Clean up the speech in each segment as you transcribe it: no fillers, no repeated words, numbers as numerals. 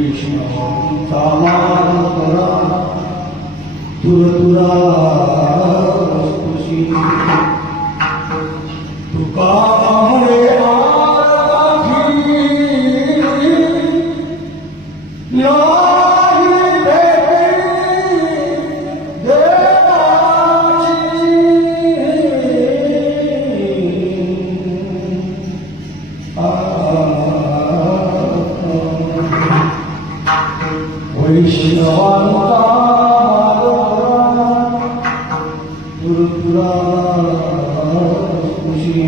वैष्णवांचा मान करा तुरा खुशी तुका म्हणे वैष्णवांचा तुरा खुशी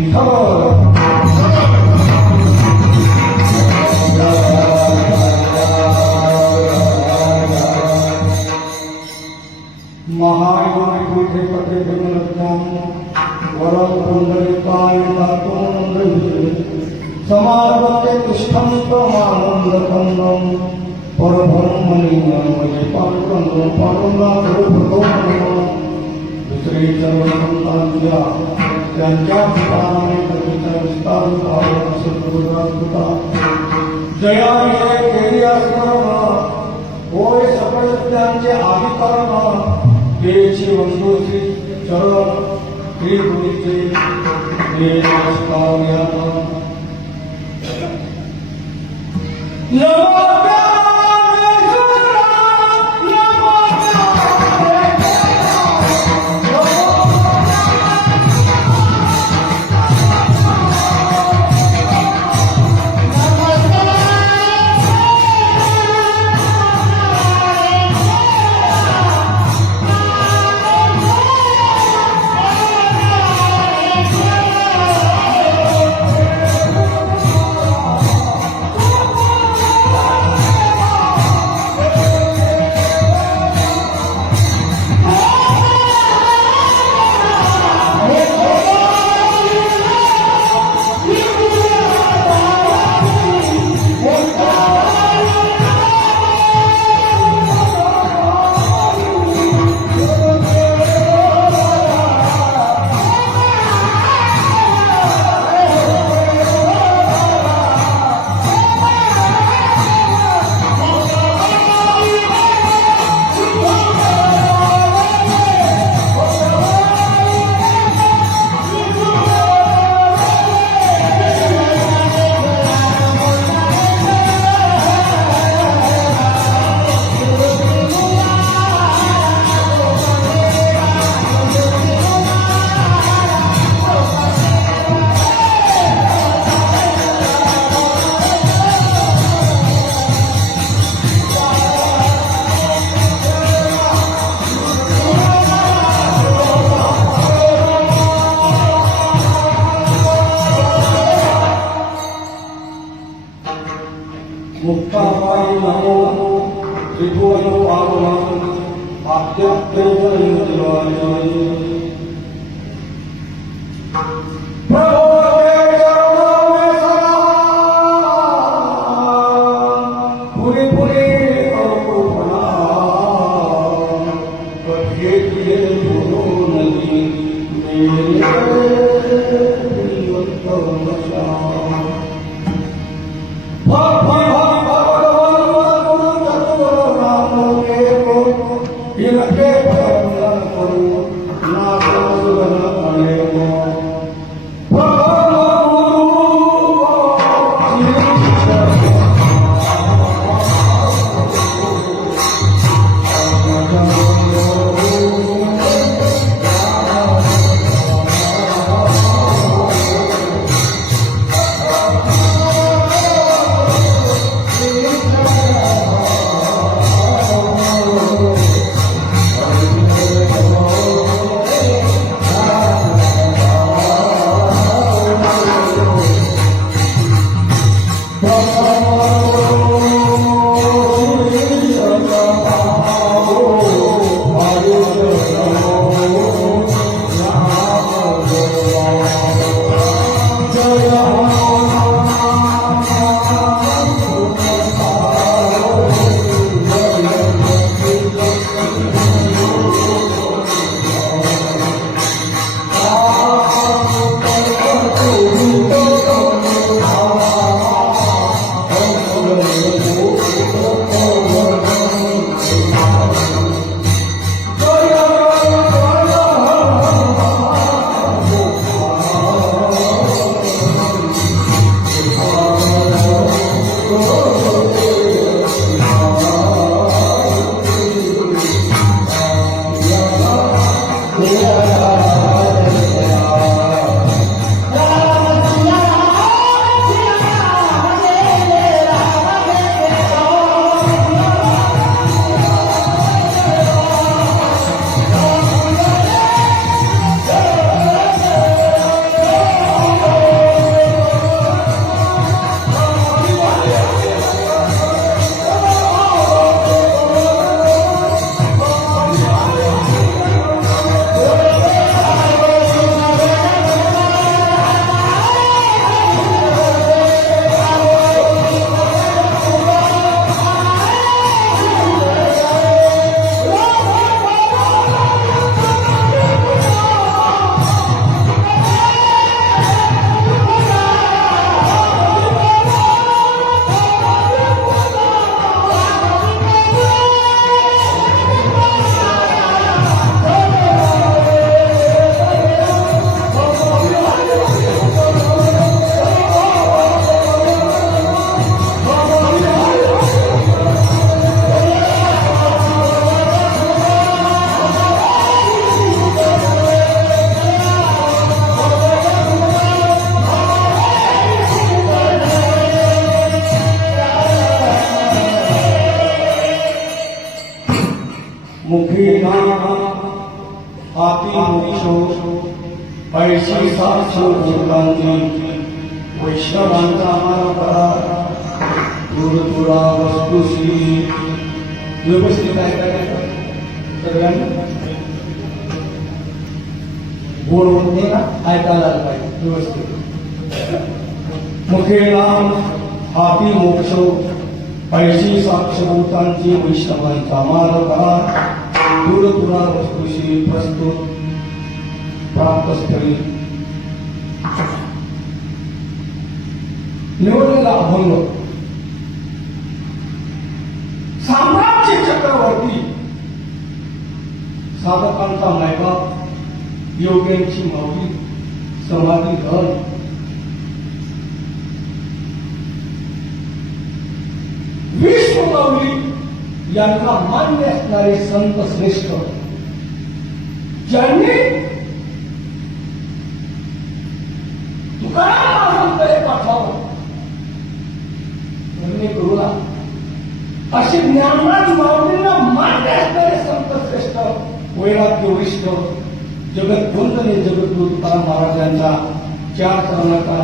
महायोगी पते जगन्नाथ वरम पुंडलिकाय दातों समार्पते तिष्ठं तमानंदकंदं परब्रह्मणीयं पांडुरंग दुसरे सर्व संतांच्या त्यांच्या ठिकाणी कधीचा विस्तार भाव सद्गुरुता जया विजय केली असणार होय सकळ त्यांचे आदिकर्म तेची वंदू श्री चरण श्री गुरुचे हे नमस्कार मुक्ताबाई नमो त्रिभुवनो आगमन आद्यत्ते जयंतिवाणी प्रभो ते चरणों में सदा पूरी पूरी अवकुपना कठिए किए धुनो नदी मेरे प्रियवंत वशा मुखे नाम हाती मोक्षो पैशी साक्ष भूतांची वैष्णवांचा मारा दूर तुरा वस्तुशी व्यवस्थित ऐकायला सगळ्यांना गोड होते ना ऐकायला पाहिजे व्यवस्थित मुखे नाम हाती मोक्ष पैशी साक्षभूतांची वैष्णवांचा मार्ग दूर तुरा वस्तुशी प्रस्तुत प्राप्तस्थळी निवडलेला अभंग साम्राज्य चक्रवर्ती साधकांचा मायबाप योग्यांची माऊली समाधी धन विश्व माऊली यांना मान्य असणारे संत श्रेष्ठ ज्यांनी तुकाराम महाराजांकडे पाठवावं करुणा असे ज्ञानराज माऊलींना मान्य असणारे संत श्रेष्ठ वैराग्य वरिष्ठ जगद्वंदने जगद्गुरु तुकाराम महाराजांचा चार चरणाचा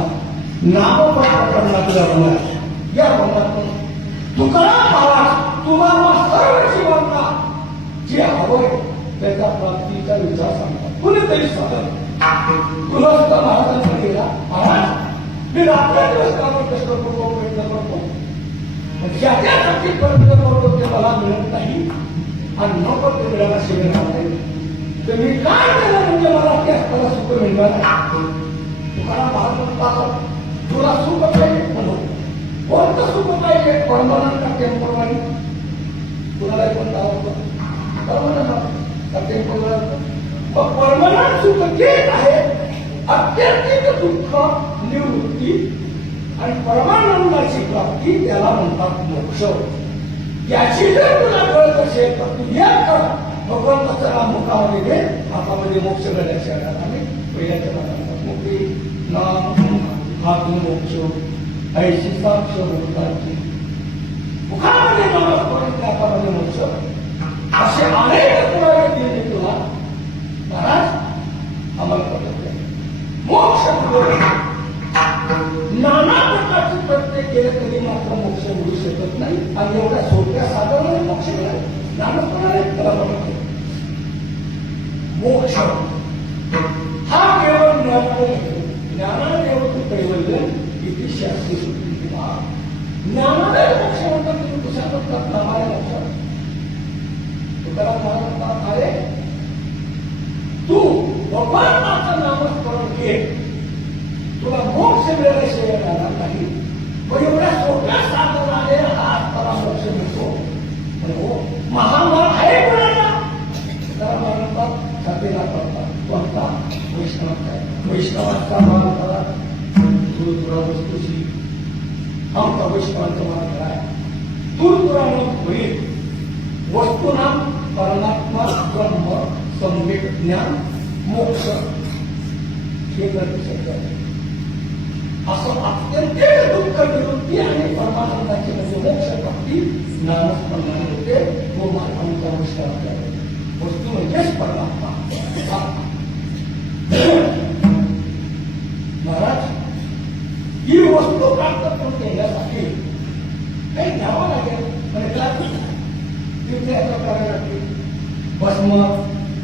नामपाठ करण्याचा रंग या रंगातून तुकाराम महाराज तुम्हाला सर्व जीवांना जे हवंय त्याचा प्राप्तीचा विचार सांगतात कुणीतरी साधन तुला सुद्धा महाराजांकडे गेला महाराज मी रात्र दिवस काम कष्ट करतो प्रयत्न करतो ज्या त्यासाठी प्रयत्न करतो ते मला मिळत नाही आणि नको ते मिळायला शिबिर नाही तर मी काय केलं म्हणजे मला त्याच मला सुख मिळणार तुकाराम महाराज म्हणतात तुला सुख पाहिजे म्हणून कोणतं सुख पाहिजे परमानंट का टेम्पोररी कुणालाही कोणतं आवडतं परमानंट का टेम्पोररी मग परमानंट सुख तेच आहे अत्याधिक दुःख निवृत्ती आणि परमानंदाची प्राप्ती त्याला म्हणतात मोक्ष याची जर तुला कळत असेल तर तू या कर भगवंताचं नाम मुखामध्ये घे हातामध्ये मोक्ष घड्याच्या आम्ही पहिल्याच्या नामात मुक्ती नाम हातून मोक्ष ऐशी साक्ष भूतांची मुखामध्ये नामस्मरण हातामध्ये मोक्ष असे अनेक पुरावे दिले तुला महाराज आम्हाला पडत मोक्ष नाना प्रकारचे प्रत्येक केले तरी मात्र मोक्ष मिळू शकत नाही आणि एवढ्या सोप्या साधारण मोक्ष मिळाले नामस्मरणाने त्याला म्हणते मोक्ष हा केवळ ज्ञानादेव तू कैवल्य इथे शास्त्री सुट्टी ज्ञानादेव मोक्ष म्हणतात तुम्ही दुसऱ्या म्हणतात नामाला मोक्ष तुकाराम म्हणतात अरे तू भगवानाचं नामस्मरण घे तुला मोक्ष मिळाल्याशिवाय राहणार नाही मग एवढ्या सोप्या साधनाने हा त्याला मोक्ष मिळतो हो महामार्ग आहे कोणाला तुकाराम म्हणतात छातीला करतात कोणता वैष्णवाचा मान करा गुरुपुरा वस्तूशी आमचा वैष्णवांचा मान करा गुरुपुराण होईल वस्तुनाम परमात्मा ब्रह्म सम्यक ज्ञान मोक्ष हे गरजू शकतात असं अत्यंत दुःख निवृत्ती आणि परमानंदाची म्हणजे मोक्ष प्राप्ती नामस्मरणाने होते तो मार्गांचा विश्वास वस्तू म्हणजेच परमात्मा महाराज ही वस्तू प्राप्त करून घेण्यासाठी काही घ्यावं लागेल म्हणजे काय तीर्थयात्रा करायला लागते भस्म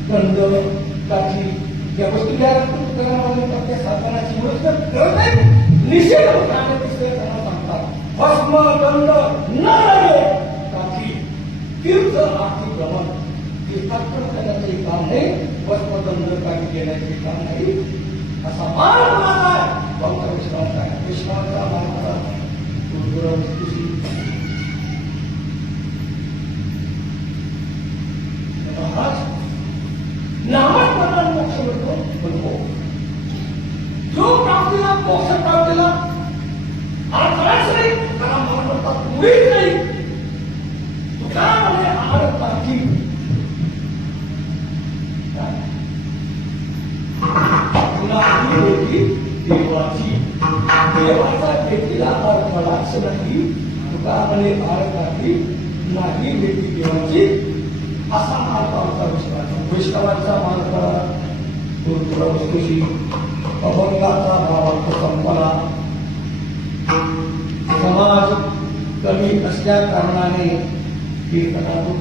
गंध काठी या वस्तू ज्या तुकाराम त्या साधनाची गोष्ट करत नाही निषेध होताना तिसऱ्या त्यांना सांगतात भस्म गंध न लागे काठी तीर्थ आर्थिक भ्रमण तीर्थाटन करण्याचे काम नाही भस्म गंध काठी घेण्याचे काम नाही असा मान माझा आहे भक्त विश्वास आहे विश्वाचा मान माझा नामस्मरण मोक्ष मिळतो जो प्राप्तीला मोक्ष प्राप्तीला करायचं नाही त्याला मला म्हणतात मुळीच नाही तुकारामाने आवडत नाही तुला होती देवाची देवाचा भेटीला अडथळाच नाही तुकारामाने आवडत नाही भेटी देवाची असा मार्ग आमचा विश्वास. वैष्णवांचा मार्ग गुरुकुला वस्तूशी अभंगाचा भावार्थ संपला. समाज कमी असल्या कारणाने कीर्तनातून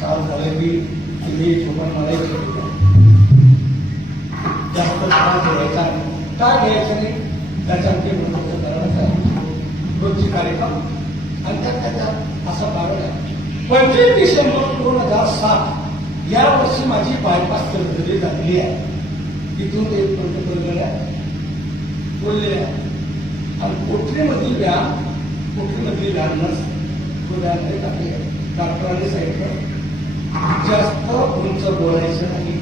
चालू झाले की तिथे झोपण मला जास्त त्रास घ्यायचा काय घ्यायचं नाही. त्याच्यामध्ये महत्वाचं करायचं रोजची कार्यक्रम आणि त्याच्यात असं कारण आहे. 25 डिसेंबर 2007 या वर्षी माझी बायपास सर्जरी झालेली आहे. तिथून ते बोललेलं आहे आणि कोठरीमधील व्यायामच तो व्यायामध्ये टाकले. डॉक्टरांनी सांगितलं जास्त उंच बोलायचं नाही,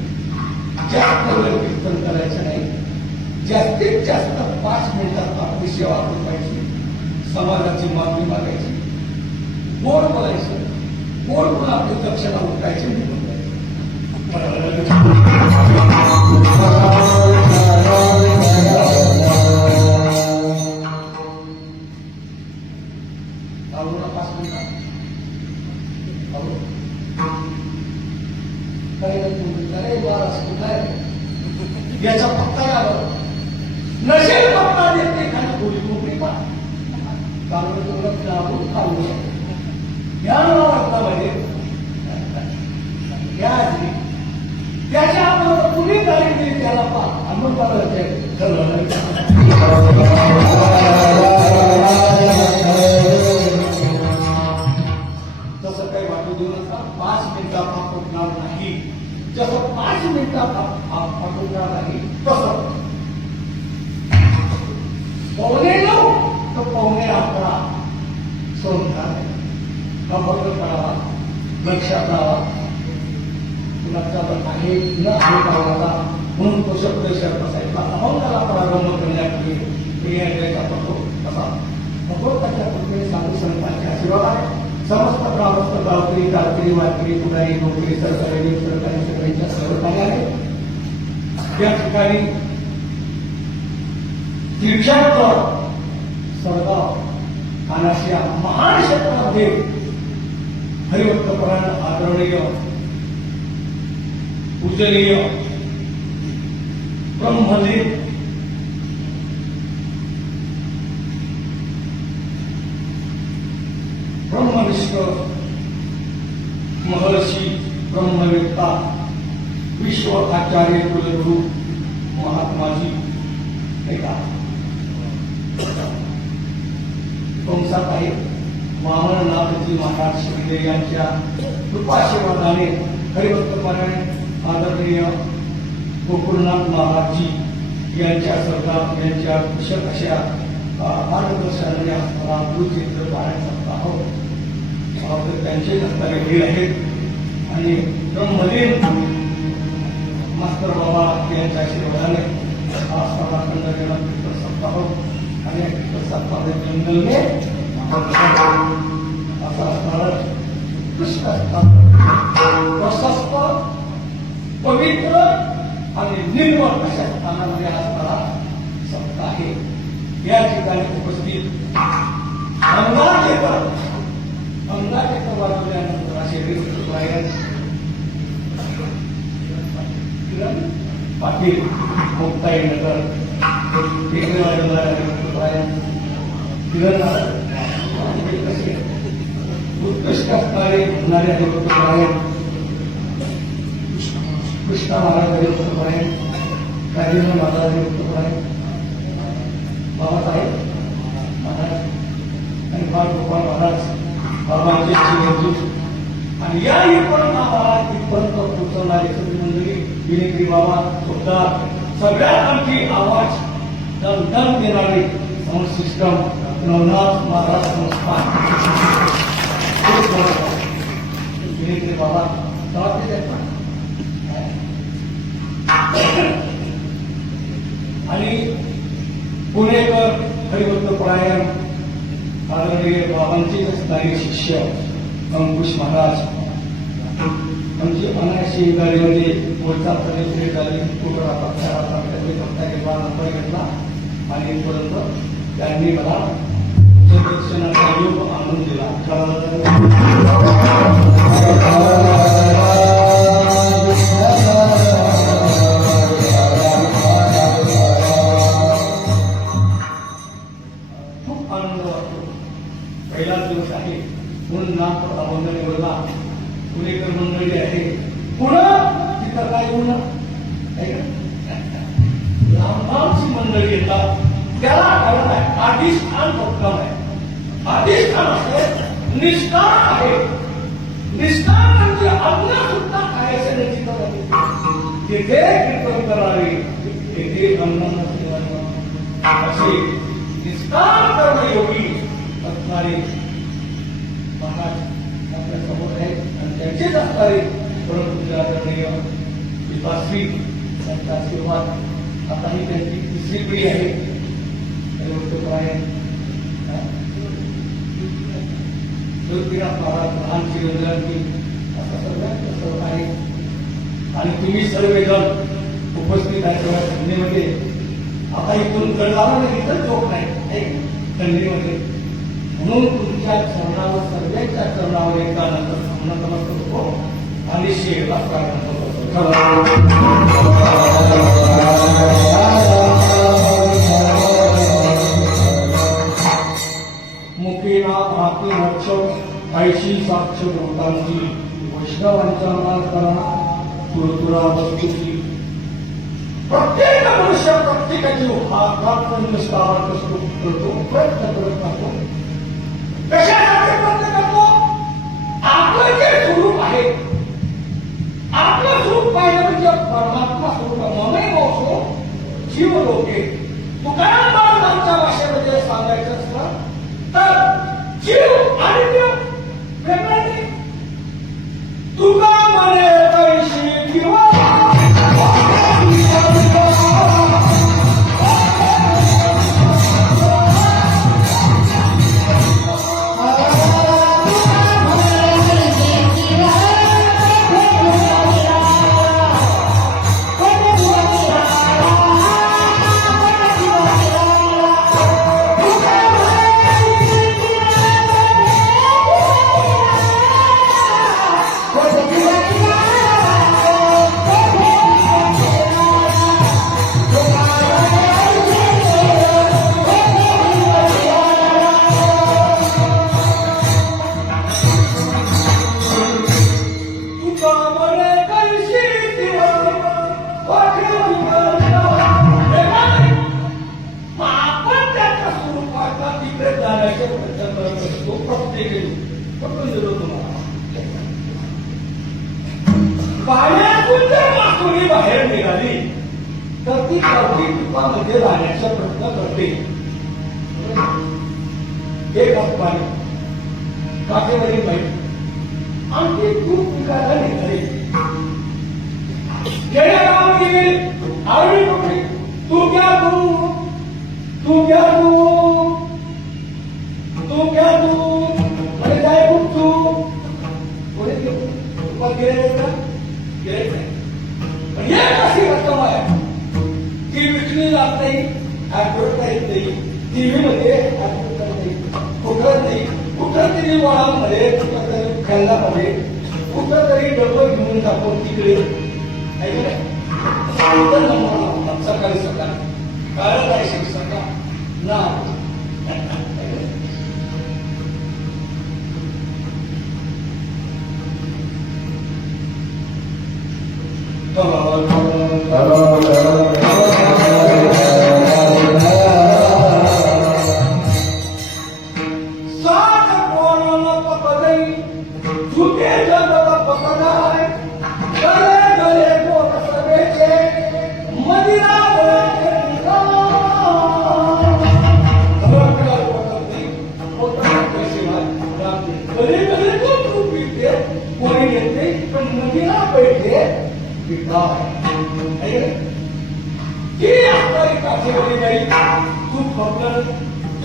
जास्त वेळ कीर्तन करायचं नाही, जास्तीत जास्त 5 मिनिटात आपली सेवा करायची, समाजाची मागणी मागायची, गोड बोलायचं, गोड बोलून आपली दक्षिणा उठायची निघून जायचं. याचा पत्ता यावर नसेल पत्ता देते खाली गोळी कोपरी पा काढून तुला दाबून खाऊ या वाटतामध्ये या त्याच्या कुणी तारीख दिली त्याला पा अनुपाचे तसं काही वाटू देऊ नका. 5 मिनिटात फुटणार नाही. जसं 5 मिनिटात फुटणार नाही तसं 9:15 तर 9:11 सोडणार खबर करावा, लक्षात राहावा. लक्षात आहे न आहे कामाचा म्हणून तो शब्द शब्द बसायचा. अभंगाला प्रारंभ करण्यापूर्वी पडतो कसा भगवताच्या कृपेने साधू संतांचे आशीर्वाद आहे. समस्त ग्रामस्थ गावकरी गावकरी वारकरी पुढारी नोकरी सरकारी सरकारी सगळ्यांच्या सहकार्य आहे. या ठिकाणी तीर्थांतर सळगाव अनाशिया महान क्षेत्रामध्ये हरिभक्तपरायण आदरणीय पूजनीय ब्रह्मलीन ब्रह्मनिष्ठ महर्षी ब्रह्मवेत्ता विश्व आचार्य कुलगुरु महात्माजी एका कंसात आहे वामननाथजी महाराज शिंदे यांच्या कृपाशीर्वादाने हरिभक्तपरायण आदरणीय गोकुळनाथ महाराजजी यांच्या सरकार यांच्या कुशल अशा मार्गदर्शनाने गुरुचित्र पारायण करत आहोत. त्यांचे हस्ताने हे आहेत आणि ब्रह्मलीन मास्तर बाबा यांच्या आशीर्वादाने हा सर्वाखंड गेला कीर्तन सप्ताह आणि या कीर्तन सप्ताह जंगल में असा असणारा कृष्ण प्रशस्त पवित्र आणि निर्मळ अशा स्थानामध्ये असणारा सप्ताह आहे. या ठिकाणी उपस्थित अंगार वाजवल्यानंतर असे पाटील मुक्ताई नगर उत्कृष्ट असणारे होणारे हरिभक्तपरायण कृष्णा महाराज हरिभक्तपरायण राजेंद्र महाराज हरिभक्तपरायण बाबासाहेब महाराज आणि बाळगोपाळ महाराज बाबांचे चिरंजीव आणि या इथपर्यंत आम्हाला इथपर्यंत पोहोचवणारी सगळी मंडळी विनेत्री बाबा सुद्धा सगळ्यात आमची आवाज दम देणारी साऊंड सिस्टम नवनाथ महाराज संस्थान विनेत्री बाबा आणि पुणेकर हरिभक्तपरायण आदरणीय बाबांचे असणारे शिष्य अंकुश महाराज आमची अनायाशी गाडीमध्ये पुढचा प्रदेश झाली कुठला पक्षाचा घेतला नंबर घेतला आणि इथपर्यंत त्यांनी मला दर्शनाचा योग आणून दिला. खूप आनंद वाटतो. पहिलाच दिवस आहे म्हणून नागपूर अभंगनेवरला पुणेकर मंडळी आहे. पुन्हा तिथं काय होणं लांबची मंडळी येतात. त्याला कारण आहे अधिष्ठान भक्कम आहे. अधिष्ठान आहे निष्ठान आहे. निष्ठान म्हणजे अन्न सुद्धा खायचं नाही. तिथे कीर्तन करावे तिथे अन्न असे निष्ठान कर्मयोगी असणारे महाराज आपल्या समोर आहेत आणि त्यांचेच असणारे परमपूज्य आदरणीय पिताश्री त्यांचा आशीर्वाद. आता ही त्यांची तिसरी पिढी आहे. लहान शिवरायांनी असं सगळ्यांचं सहकार्य आणि तुम्ही सर्वजण उपस्थित आहे थंडीमध्ये. आता इथून गळगावला नाही इथं चोक नाही थंडीमध्ये म्हणून तुमच्या चरणावर सर्वांच्या चरणावर एकदा नंतर नमस्कार होतो आणि शेरला प्रार्थना करतो. मुखेना मोक्ष ऐशी साक्ष भूतांची वैष्णवांच्या मार्गाला तुरतुरा वस्तूची प्रत्येक मनुष्य प्रत्येकाची स्थापन करतो प्रयत्न करत राहतो. कशासाठी प्रयत्न करतो? आपलं जे स्वरूप आहे आपलं स्वरूप पाहिलं म्हणजे परमात्मा स्वरूप ममय मोक्षो जीव लोके. तुकाराम महाराजांच्या भाषेमध्ये सांगायचं असलं तर जीव आणि देव वेगळे. तुका म्हणे कैशी किंवा बाहेर निघाली तर ती कवटी टिपामध्ये राहण्याचा प्रयत्न करते. एक पाणी काठेवरील बाई आणखी दूध विकायला निघाली. गेल्या गावात गेली आवडी पकडी तू क्या तू क्या तू क्या म्हणजे काय खूप तू गेले नाही. पण एक अशी रक्कम आहे की विकली जात नाही, ऍडव्हर्ट येत नाही, टीव्ही मध्ये ऍडव्हर्ट नाही, कुठं नाही, कुठं तरी वळामध्ये कुठं तरी खेळण्यामध्ये कुठं तरी डबल घेऊन टाकून तिकडे सकाळी सकाळी काळच आहे शिक्षका ना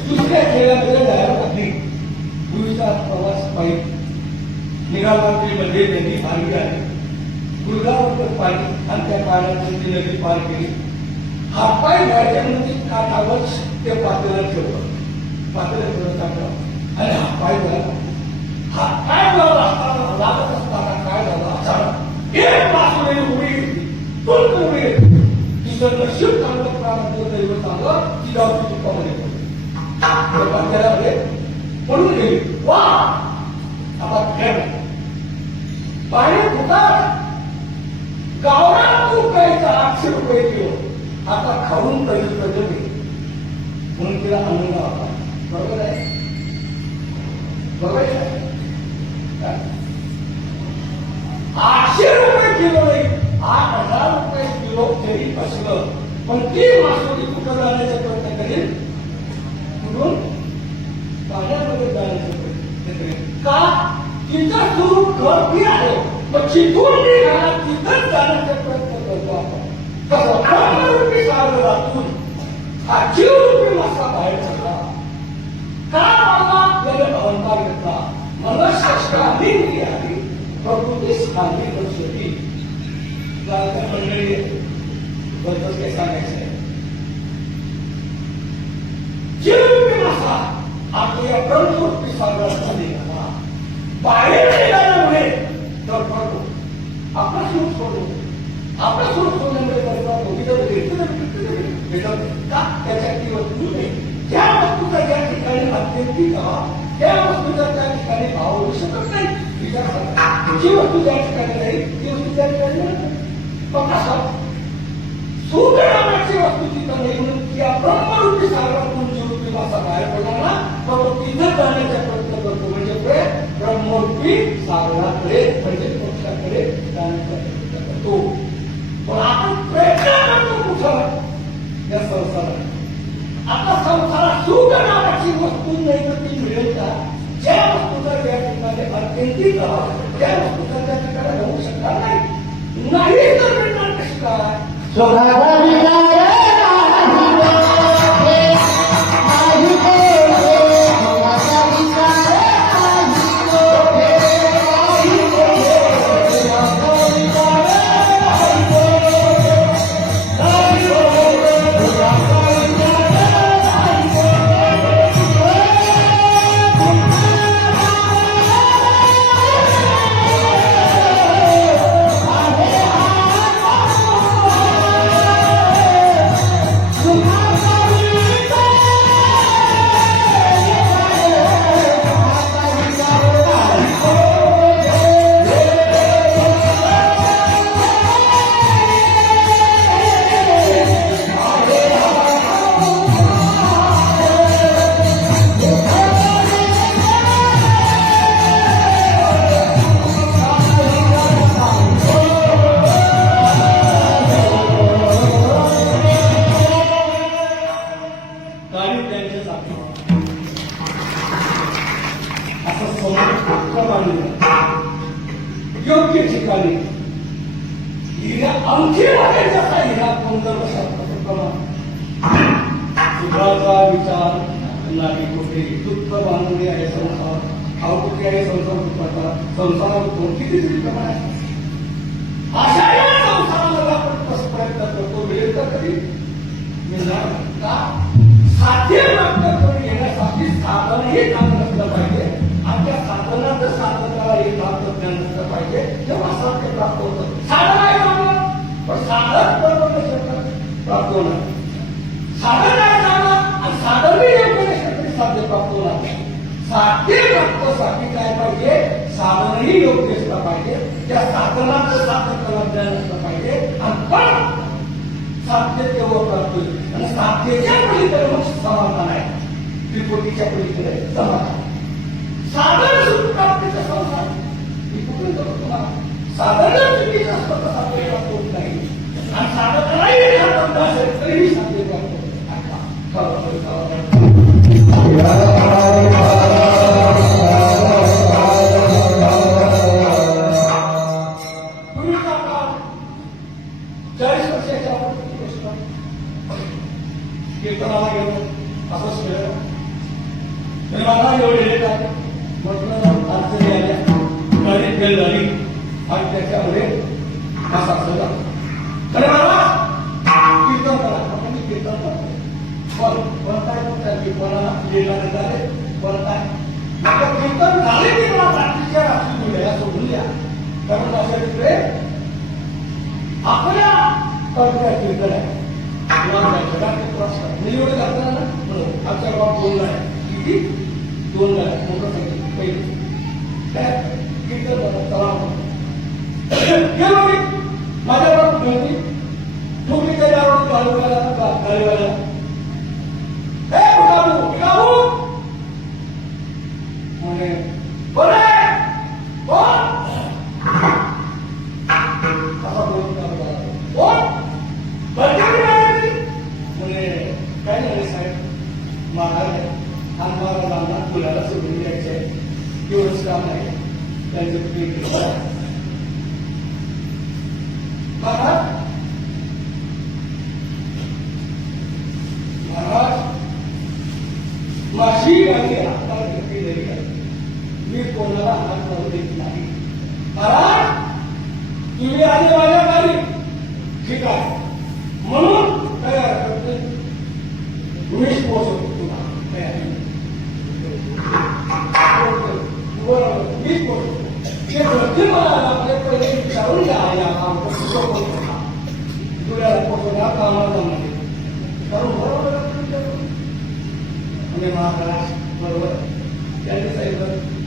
दुसऱ्या खेळामध्ये जायला लागली. भूमीचा प्रवास पाहिजे निघालामध्ये मध्ये नदी पाणी आली, गुडघावर पाणी आणि त्या पाण्यातून ती नदी पार केली. हातपाय धुवायच्या म्हणजे काठावर ते पातेलं ठेवलं, पातेलं ठेवलं टाकलं आणि हातपाय धुवायला. हातपाय लागत असताना काय झालं, अचानक एक बाजूने उडी घेतली, तुंड उडी घेतली. तिचं नशीब चांगलं, प्राणाचं दैव चांगलं, ती जाऊ तुपामध्ये पातेल्यामध्ये पडून गेली. वा आता खेळ पाणी फुटात गावरान तूप प्यायचं 800 रुपये किलो, आता खाऊन पहिली पद्धती म्हणून तिला आनंद होता. बरोबर आहे, बरोबर आहे. 800 रुपये किलो नाही, 8,000 रुपये किलो तरी असलं, पण ती मासोळी कुठं जाण्याचा प्रयत्न करेल, कुठून पाण्यामध्ये जाण्याचा प्रयत्न करेल. का तिचं स्वरूप घर आहे, मग जिथून निघाला तिथंच जाण्याचा प्रयत्न करतो आपण. कसं 18 रुपये सागरातून हा जीवरूपी मासा बाहेर पडला. का मला त्याने अहंकार घेतला, मला शस्त्रांनी आली, प्रकृती स्थानी दर्शवली. मंडळी बद्दल काय सांगायचं आहे, जीवरूपी मासा आपल्या ब्रह्मरूपी सागरात निघाला. बाहेर निघाल्यामुळे तर पडतो, आपला स्वरूप सोडतो, आपला स्वरूप सोडल्यामुळे का त्याच्या ती वस्तू नाही. ज्या वस्तूचा ज्या ठिकाणी अत्यंतिक त्या वस्तूचा त्या ठिकाणी भाव होऊ शकत नाही. विचार करा, जी वस्तू ज्या ठिकाणी नाही ती वस्तू त्या ठिकाणी नाही. पण असं सूर्य नावाची वस्तू तिथं नाही म्हणून या ब्रह्मरूपी सागरातून जीवरूपी मासा बाहेर पडला ना, मग तिथं जाण्याचा प्रयत्न करतो. म्हणजे ब्रह्मरूपी सागराकडे म्हणजे मोक्षाकडे जाण्याचा प्रयत्न करतो. पण आपण प्रयत्न करतो कुठं या संसारात. आता संसारात सुख नावाची वस्तू नाही तर ती मिळेल का? ज्या वस्तूचा त्या ठिकाणी अत्यंतिक त्या वस्तूचा त्या ठिकाणी होऊ शकणार नाही. नाही तर मिळणार कशी काय? योग्य ठिकाणी आमची जसा हिरा सुखाचा विचार नाही कुठे, दुःख बांधणे आहे संसार, हा कुठे आहे संसार दुःखाचा, संसार किती प्रमाण आहे. अशा या संसाराला आपण कसं प्रयत्न करतो, मिळेल तर कधी मिळणार का? साध्य करून घेण्यासाठी साधनही चांगलं असलं पाहिजे. आपल्या साधनाचं साधनाला एक तंत्रज्ञान असलं पाहिजे, तेव्हा साध्य प्राप्त होतं. साधन आहे चांगलं, पण साधन बरोबर प्राप्त होणार. साधन आहे चांगलं आणि साधनही योग्य नसेल साध्य प्राप्त होणार. साध्य प्राप्तीसाठी काय पाहिजे? साधनही योग्य असलं पाहिजे, त्या साधनाचं साधन ज्ञान असलं पाहिजे आणि पण साध्य तेव्हा प्राप्त होईल. आणि साध्यच्या पलीकडे मग समाधान आहे, त्रिपुटीच्या पलीकडे समाधान. साधन सुख प्राप्तीचा संसार कुठून करतो तुम्हाला? साधन चुकीचं असतं तर साध्य प्राप्त होत नाही आणि साधनालाही साधन असेल तरीही साध्य प्राप्त होत. पूर्वीचा काळ 40 वर्षाच्या गोष्ट कीर्तनाला गेलो, असंच केलं. मला एवढे म्हटलं अडचणी आल्या, झाली आणि त्याच्यामध्ये असा सगळा अरे बाबा कीर्तन करा आपण कीर्तन करतो पण कोणताही कोणाला लिहिला झाले कोणताय आता कीर्तन झाले की मला रात्रीच्या रात्री मिळाल्या सोडून द्या कारण अशा तिकडे आपल्या कविता कीर्तन आहे मी एवढे जाताना ना म्हणून आमच्या गावात 2 गाड्या किती 2 गाड्या मोटरसायकल पहिले कीर्तन तलाव गेलो मी माझ्या बाबा होती ठोकली काही आवडत गाडीवाला हे बाबू म्हणे बोले काय झाले साहेब महाराज महाराजांना मुलाला सोडून द्यायचे एवढंच काम नाही त्यांचं महाराज माझी आणि हाताला घेतलेली आहे मी कोणाला हात लावू देत नाही महाराज तुम्ही आले माझ्या गाडी ठीक आहे म्हणून काय हरकत नाही मीच पोहोचवतो तुम्हाला मीच पोहोचवतो ते प्रति मला आपले पहिले विचारून घ्या तुला पोहोचवण्या कामाला जमले कारण बरोबर म्हणजे महाराज बरोबर त्यांनी सांगितलं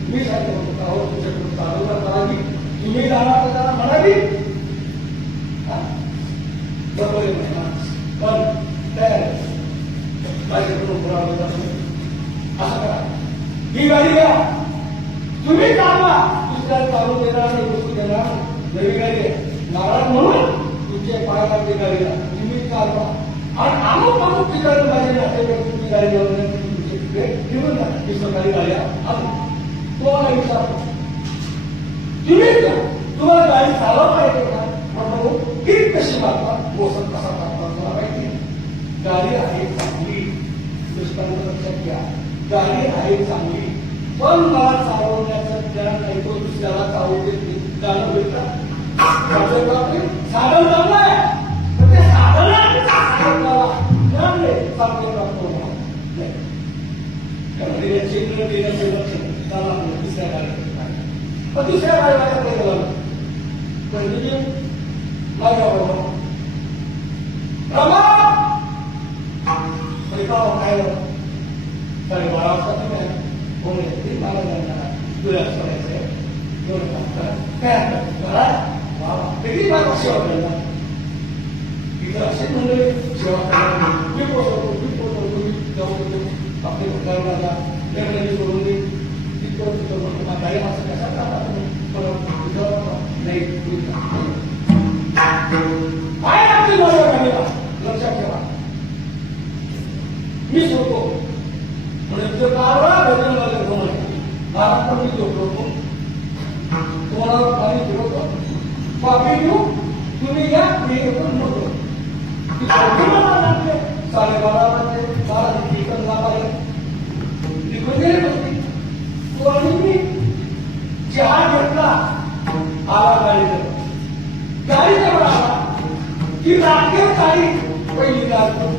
मी सांगितलं अहो तुमच्याकडून चालवणार करावी तुम्ही जाणार तर जरा म्हणावी बरोबर पण तयार माझ्याकडून पुरावा असं करा ही गाडी घ्या तुम्ही चालवा दुसऱ्या चालू देणार वस्तू देणार नवी गाडी आहे नाराज म्हणून तुमचे पाय लागते गाडीला तुम्ही चालवा आणि अमुक ठिकाणी माझी नातेवाईक तुमची गाडी घेऊन जा ही सरकारी गाड्या तुम्हाला विचारतो तुम्ही तुम्हाला गाडी चालवता येते का म्हणून किती कशी मारतात मोसम कसा टाकतात मला माहिती गाडी आहे चांगली दृष्टांत लक्षात घ्या गाडी आहे चांगली पण मला चालवण्याचं ज्ञान नाही तो दुसऱ्याला चालवू देत गाणं होईल साधन चांगलं आहे पण ते साधनाला ज्ञान नाही चांगले प्राप्त होणार त्यामध्ये चिन्ह देण्याचे लक्ष त्याला दुसऱ्या गाडी पण दुसऱ्या गाडीला काय झालं कंटिन्यू माझ्या बरोबर काय 12:30 वाजता तुम्ही कोण येते मला जाणार तुला करायचंय काय किती मला सेवा करणार तिथं असे म्हणले सेवा करायला मी पोचवतो तुम्ही जाऊ आपले घरला सोडून दे तिथं तिथं काही माणसं कशा करता तुम्ही नाही काय लागते माझ्या गाडीला लक्षात ठेवा मी सोडतो म्हणजे बारा भजन झाले बारा पण मी झोपलो तुम्हाला पाणी फिरवतो पापी घेऊ तुम्ही या मी येतो नव्हतो 12:30 वाजते 12 ठिकाण लावायला निघून गेले होती तो आणि मी चहा घेतला आला गाडीचा आला की राखेल गाडी पहिली गाडी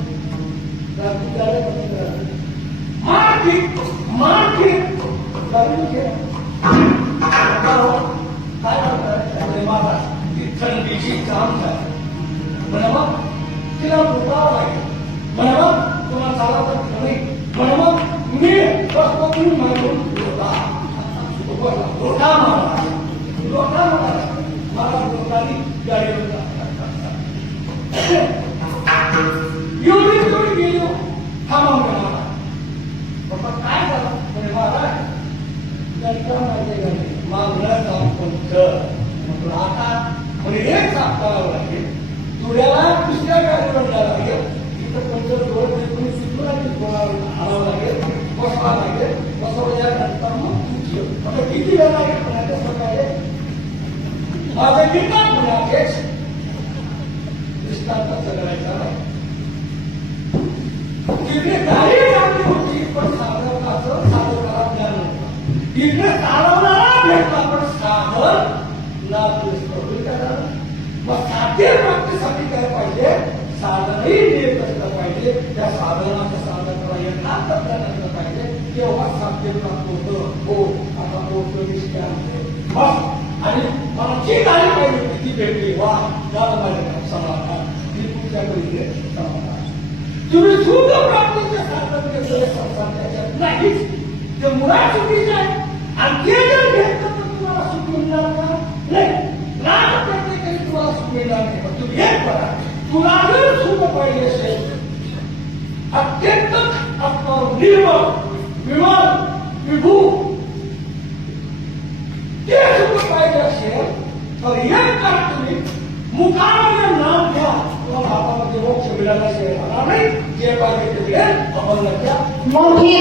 काय म्हणतात थंडीची काम झाली म्हणा तिला उठावं लागेल म्हणा तुम्हाला चालवता नाही म्हणा मी बसतो म्हणून लोटा मारा मला लोकांनी गाडीवर एवढी गेलो थांबा मला बाबा काय झालं म्हणजे मला मागणं जाऊन म्हटलं आता म्हणजे एक साफ करावं लागेल तुड्याला दुसऱ्या गाडीवर जावं लागेल तिथं पंचर जोड कोणी सुद्धा आणावं लागेल बसवा लागेल बसवल्यानंतर मग आता किती वेळ लागेल पुण्याच्या सकाळी माझं किमान पुण्याचेच दृष्टांताचं करायचं नाही तिथे गाडी चांगली होती पण साधकाचं साधकाला ज्ञान नव्हतं तिथे चालवणारा भेटला पण साधक ना होईल का झालं? मग साध्य प्राप्तीसाठी काय पाहिजे? साधनही देत असलं पाहिजे. त्या साधनाचं साधन करायला यथार्थ असलं पाहिजे. तेव्हा साध्य प्राप्त होतं. हो, आता पोहोचलो निश्चय आहे. मग आणि मला जी गाडी पाहिजे ती भेटली. वा, झालं माझ्या समाधान. ती पुढच्या पिढीचे समाधान. तुम्ही सुख प्राप्तीचे साधन केलेले संसार त्याच्यात नाहीच. ते मुळात चुकीचे आहे. आणि ते जर घेतलं तर तुम्हाला सुख मिळणार का? नाही. लाज प्रत्येकाने तुम्हाला सुख मिळणार नाही. पण तुम्ही एक करा, तुला जर सुख पाहिजे असेल, अत्यंत निर्मळ, विमल, विभू ते सुख पाहिजे असेल तर एक करा, तुम्ही मुखामध्ये नाम घ्या किंवा हातामध्ये मोक्ष मिळाल्याशिवाय होणार नाही. जे पाहिजे ते मिळेल. आपण लक्षात मोठी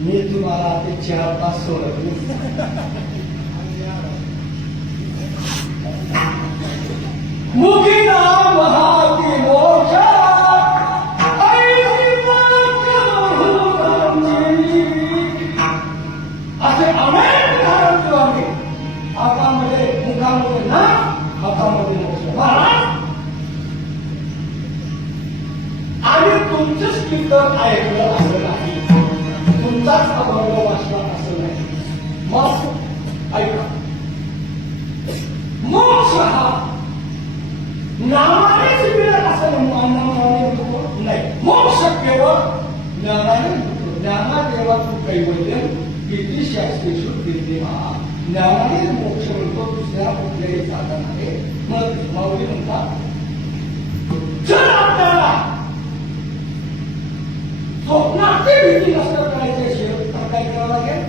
मी तुम्हाला ते 4-5 सोडत मुखी नाम महाती मोक्ष असे अनेक धारण केलं आम्ही. हातामध्ये मुखामध्ये ना, हातामध्ये मोक्ष. महाराज आणि तुमचंच कीर्तन ऐकलं असं नाही, तुमचाच अनुभव वाचला असं नाही. मग ऐका, मोक्ष हा नामानेच मिळत असं नाही. मोक्ष केवळ ज्ञानाने मिळतो. ज्ञानादेवा तू कैवल्य किती शास्त्रेषु कीर्तिमा. ज्ञानाने मोक्ष मिळतो, दुसऱ्या कुठल्याही साधनाने मग माऊली म्हणतात, जर आपल्याला स्वप्नाची भीती नष्ट करायची असेल तर काय करावं लागेल?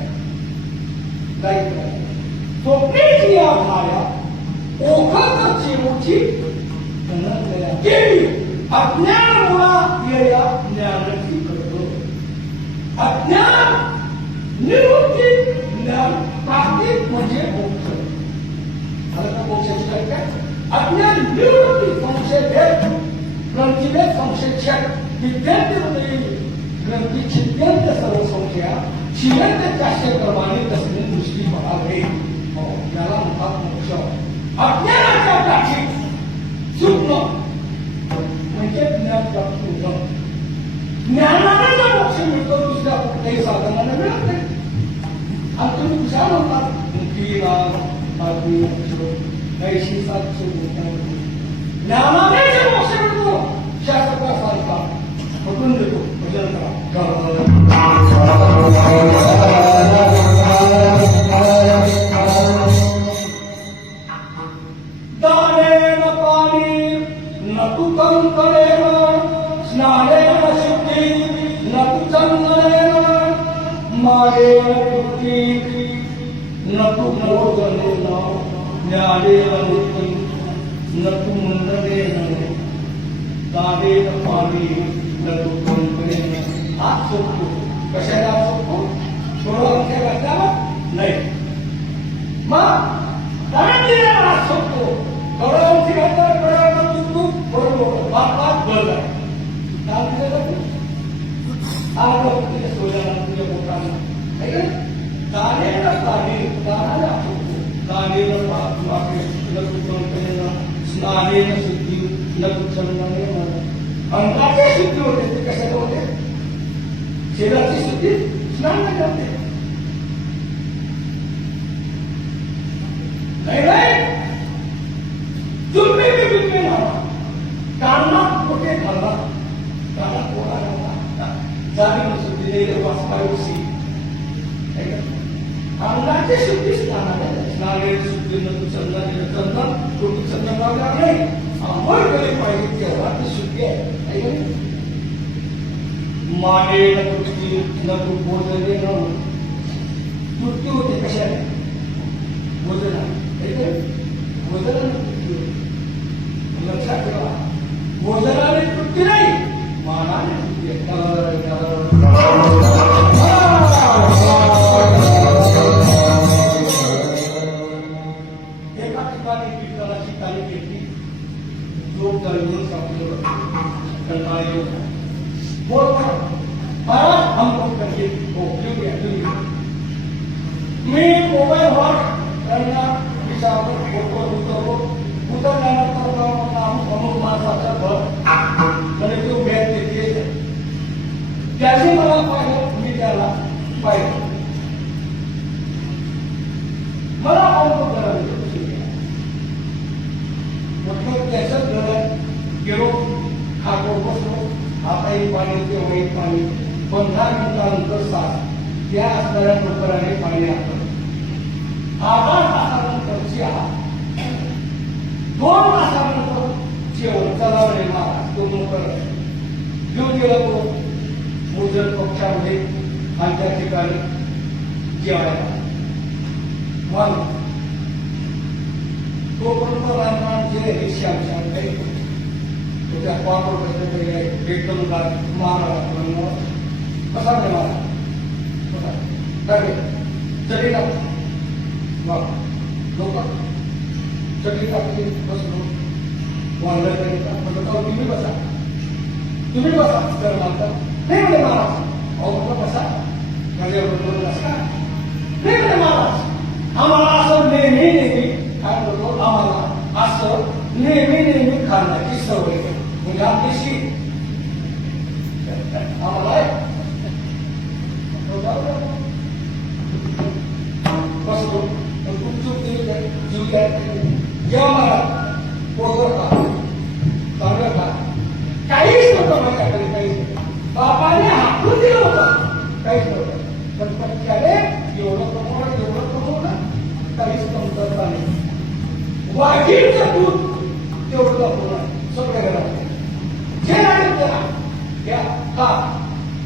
काय करायचं? स्वप्नेची या भाया ओखत चिरूची केली अज्ञान मुळा येया ज्ञानाची करतो अज्ञान निवृत्ती ज्ञान प्राप्ती म्हणजे मोक्ष मला का मोक्षाची काय अज्ञान निवृत्ती संशय भेद ग्रंथीभेद संशय विद्यार्थी ग्रंथी छिद्यंत सर्व संशया शिरंत काश्य प्रमाणित असणे दृष्टी बघावे याला म्हणतात मोक्ष अज्ञानाच्या काठी सुटणं म्हणजे ज्ञान प्राप्त होतं ज्ञानाने जो मोक्ष मिळतो दुसऱ्या कुठल्याही साधनाने मिळत नाही आणि तुम्ही तुझ्या म्हणतात मुक्ती राम आत्मी मोक्ष ऐशी सात ज्ञानाने जे मोक्ष मिळतो शास्त्रासारखा पटवून देतो भजन दानेन पाणी न तू कंकणेन स्नानेन शुद्धी न तू चंदनेन मायेन वृत्ती न तू मोदनेन ज्ञानेन वृत्ती न तू मंडनेन दानेन पाणी न तू कंकणेन हात सोडतो कशाला सोडतो सोडवण्याच्या घटनाला नाही मग दांडीला हात सोडतो गौरवांची घटना गौरवांना चुकतो बरोबर बाप बळ आहे दांडीला आलं तुझ्या सोयऱ्याला तुझ्या पोटाला दानेला दानाला सोडतो दानेला वाक्य न तू कंकणेन स्नानेन शुद्धी न तू चंदनेन अंगाची शुद्धी होते ते कशाला होते शरीराची शुद्धी स्नान करते नाही तुम्ही मी कानात कुठे घालला कानात कोणा घालला जाणीव शुद्धी नाही वाचपायची अंगाची शुद्धी स्नानाने स्नानेन शुद्धी न तू चंदनेन चंदन कुठे चंदन लावणार नाही अंघोळ केली पाहिजे तेव्हा ती शुद्धी आहे मानेन तुटती न तू बोजने न तुटती होते कशाने बोजना बोजनाने तुटती होते लक्षात ठेवा बोजनाने तुटती नाही मानाने एका ठिकाणी कीर्तनाची तालीम घेतली लोक दळून सांगतो कंटाळे बोल महाराज हमको करिए हो क्यों मी मोबाईलवर त्यांना विचारतो फोटो उतरतो उतरल्यानंतर अमुक माणसाचा घर आणि तो बॅग घेतली त्याचे मला पाहिलं मी त्याला पाहिलं मला अवघड करायला म्हटलं त्याच्याच घर गेलो खातो बसलो हाताही पाणी ते वही पाणी 15 मिनिटानंतर सास त्या असणाऱ्या टोकराने पाणी आणलं आधा तासानंतरची 2 तासानंतर जेवण चला म्हणे महाराज तो नोकर घेऊन गेला तो भोजन पक्षामध्ये आणि त्या ठिकाणी जेवायला मग तोपर्यंत राजमानचे हे श्याम काही त्या वापर एकदम मारा कसा मारा चटी टाक लोक चटी टाकली बसलो तुम्ही बसा तर म्हणतात नाही म्हणे महाराज अहो म्हटलं बसा माझ्याबरोबर बसा नाही म्हणे महाराज आम्हाला असं नेहमी काय बोलतो आम्हाला असं नेहमी खाण्याची सवय म्हणजे आपलीशी आम्हाला बसतो खूप चूक जीव जेव्हा मला पोटवर खा चांगलं खा काहीच नव्हतं माझ्याकडे काहीच बापाने हाकून दिलं होतं काहीच नव्हतं पण पटक्याने एवढं कमवलं काहीच कमतरता नाही वाघीचं दूध तेवढं दाखवलं सगळ्या घरात जे लागेल त्याला घ्या खा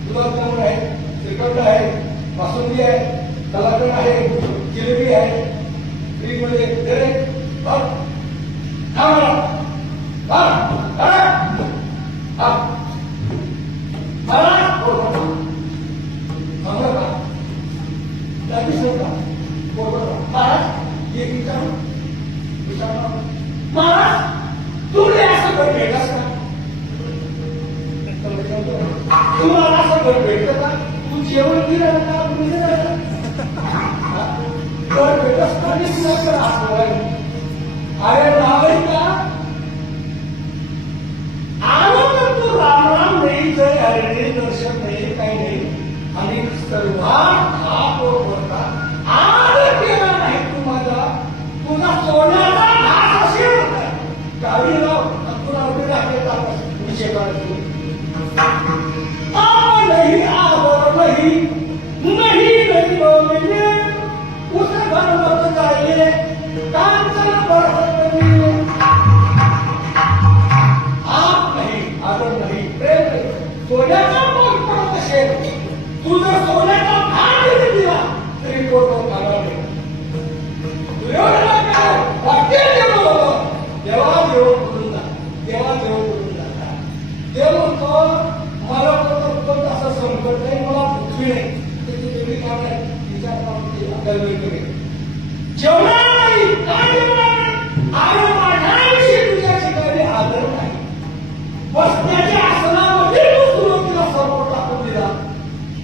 गुलाबजामुन आहे श्रीखंड आहे बासुंदी आहे कलाकंद आहे जिलेबी आहे फ्रीजमध्ये बरोबर महाराज एक विचारू महाराज तुम्ही असं घर भेटस का तुम्हाला असं घर भेटत का तू जेवण दिलं का तुम्ही घर भेटस का असं अरे नागरिक का आलो तर तू राम राम नाही जय हरे दर्शन नाही काही नाही आणि सर्वात हा होता आदर केला नाही तू माझा तुझा सोन्याचा घास असेल गाडी लाव तुला उभे राहते विषय काढतो नहीं आदर नहीं नहीं नहीं बोलेंगे उसे घर मत जाइए कांचन बरसत नहीं आप नहीं आदर नहीं प्रेम नहीं सोन्याचा पोट पडत असेल तू जर सोन्याचा भाग जरी दिला तरी पोट खाणार नाही वाक्य देव होतं देवा देव करून जा देवा देव करून जा देव म्हणतो मला कोणतं असं संकट नाही मला पृथ्वी नाही त्याची वेगळी काम नाही तिच्या आपल्याला वेगळे जेवणार नाही काय जेवणार नाही आणि माझ्याविषयी तुझ्या ठिकाणी आदर नाही बसण्याच्या आसनामध्ये तू सुरुवातीला सर्व टाकून दिला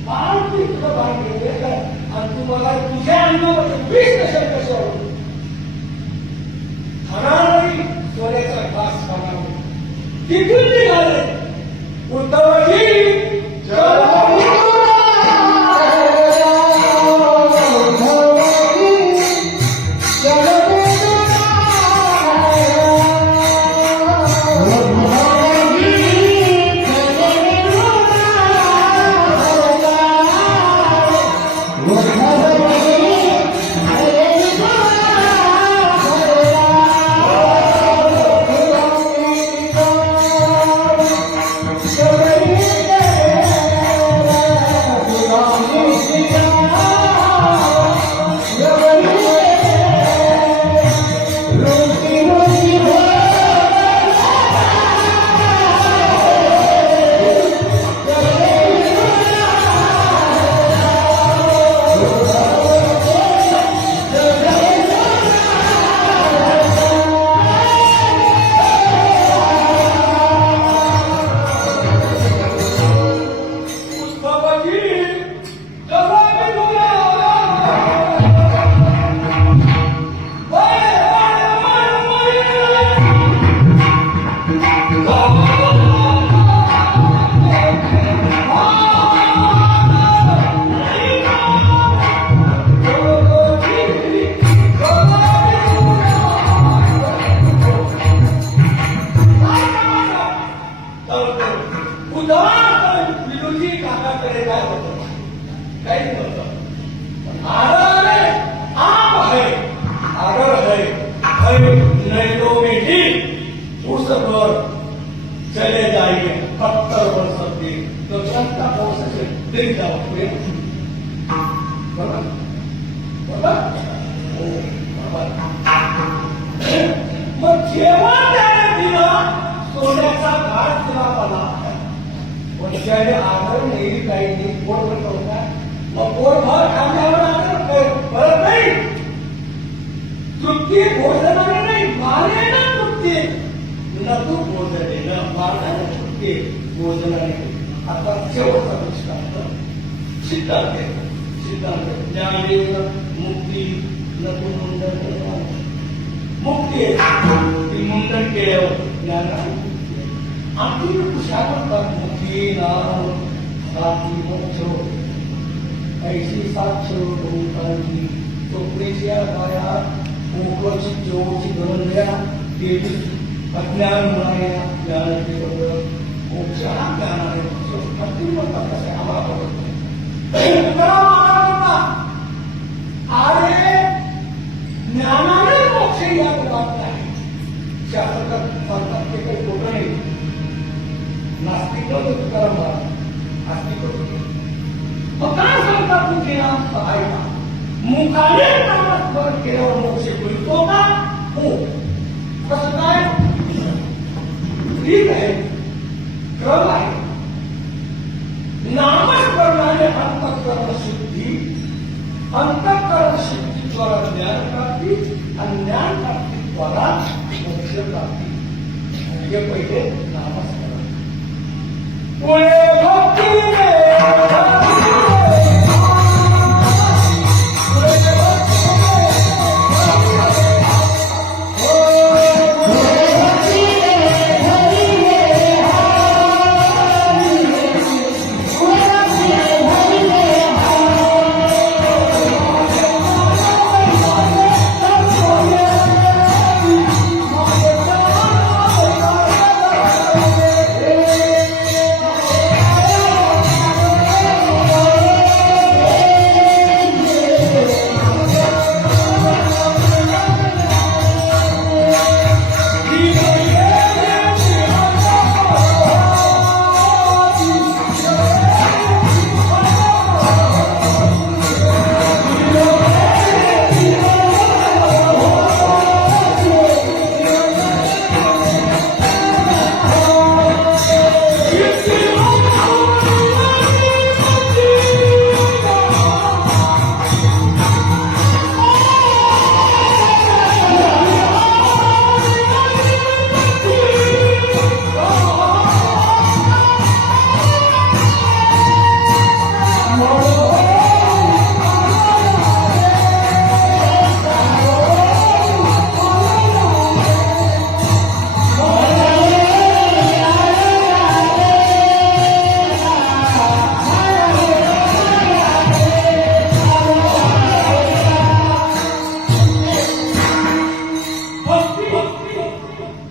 पालती तुझं भाग घेतले काय आणि तू मला तुझ्या अन्नामध्ये विष कशावर खाणार नाही सोन्याचा घास खाणार नाही तिथून निघाले उद्धवजी चले जाइए 70 वर्ष की तो जनता को से दिन जाओ पूरे मग जेव्हा त्याने दिला सोन्याचा घास दिला मला पण त्याने आदर नाही काही नाही पोट भरतो का मग पोट भर खाण्यावर आदर भरत नाही तृप्ती भोजनाने नाही माने ना तृप्ती न तू भोजने न मारणाने तृप्ती भोजनाने आता शेवटचा दृष्टांत सिद्धांत ज्ञानेन मुक्ती न तू मुंडन मुक्ती ती मुंडन केल्यावर ज्ञान आपली कशा म्हणतात मुक्ती नाम साथी मोक्ष ऐशी साक्ष भूतांची चोपडीच्या काळात मोकळची जेवची गरंड्या देवी अज्ञान मुळाया ज्ञान देव मोक्ष हा ज्ञान आहे अगदी म्हणतात कसं आम्हाला अरे ज्ञानाने मोक्ष या बात नाही शास्त्रात सांगतात ते काही खोटं नाही नास्तिक तुकाराम आस्तिक मग काय सांगतात तू केला ऐका मुखाने नामस्मरण केल्यावर मोक्ष मिळतो का हो कसं काय ठीक आहे क्रम आहे नामस्मरणाने अंतःकरण शुद्धी अंतःकरण शुद्धीच्या हे पहिले नामस्मरण. पुढे भक्तीने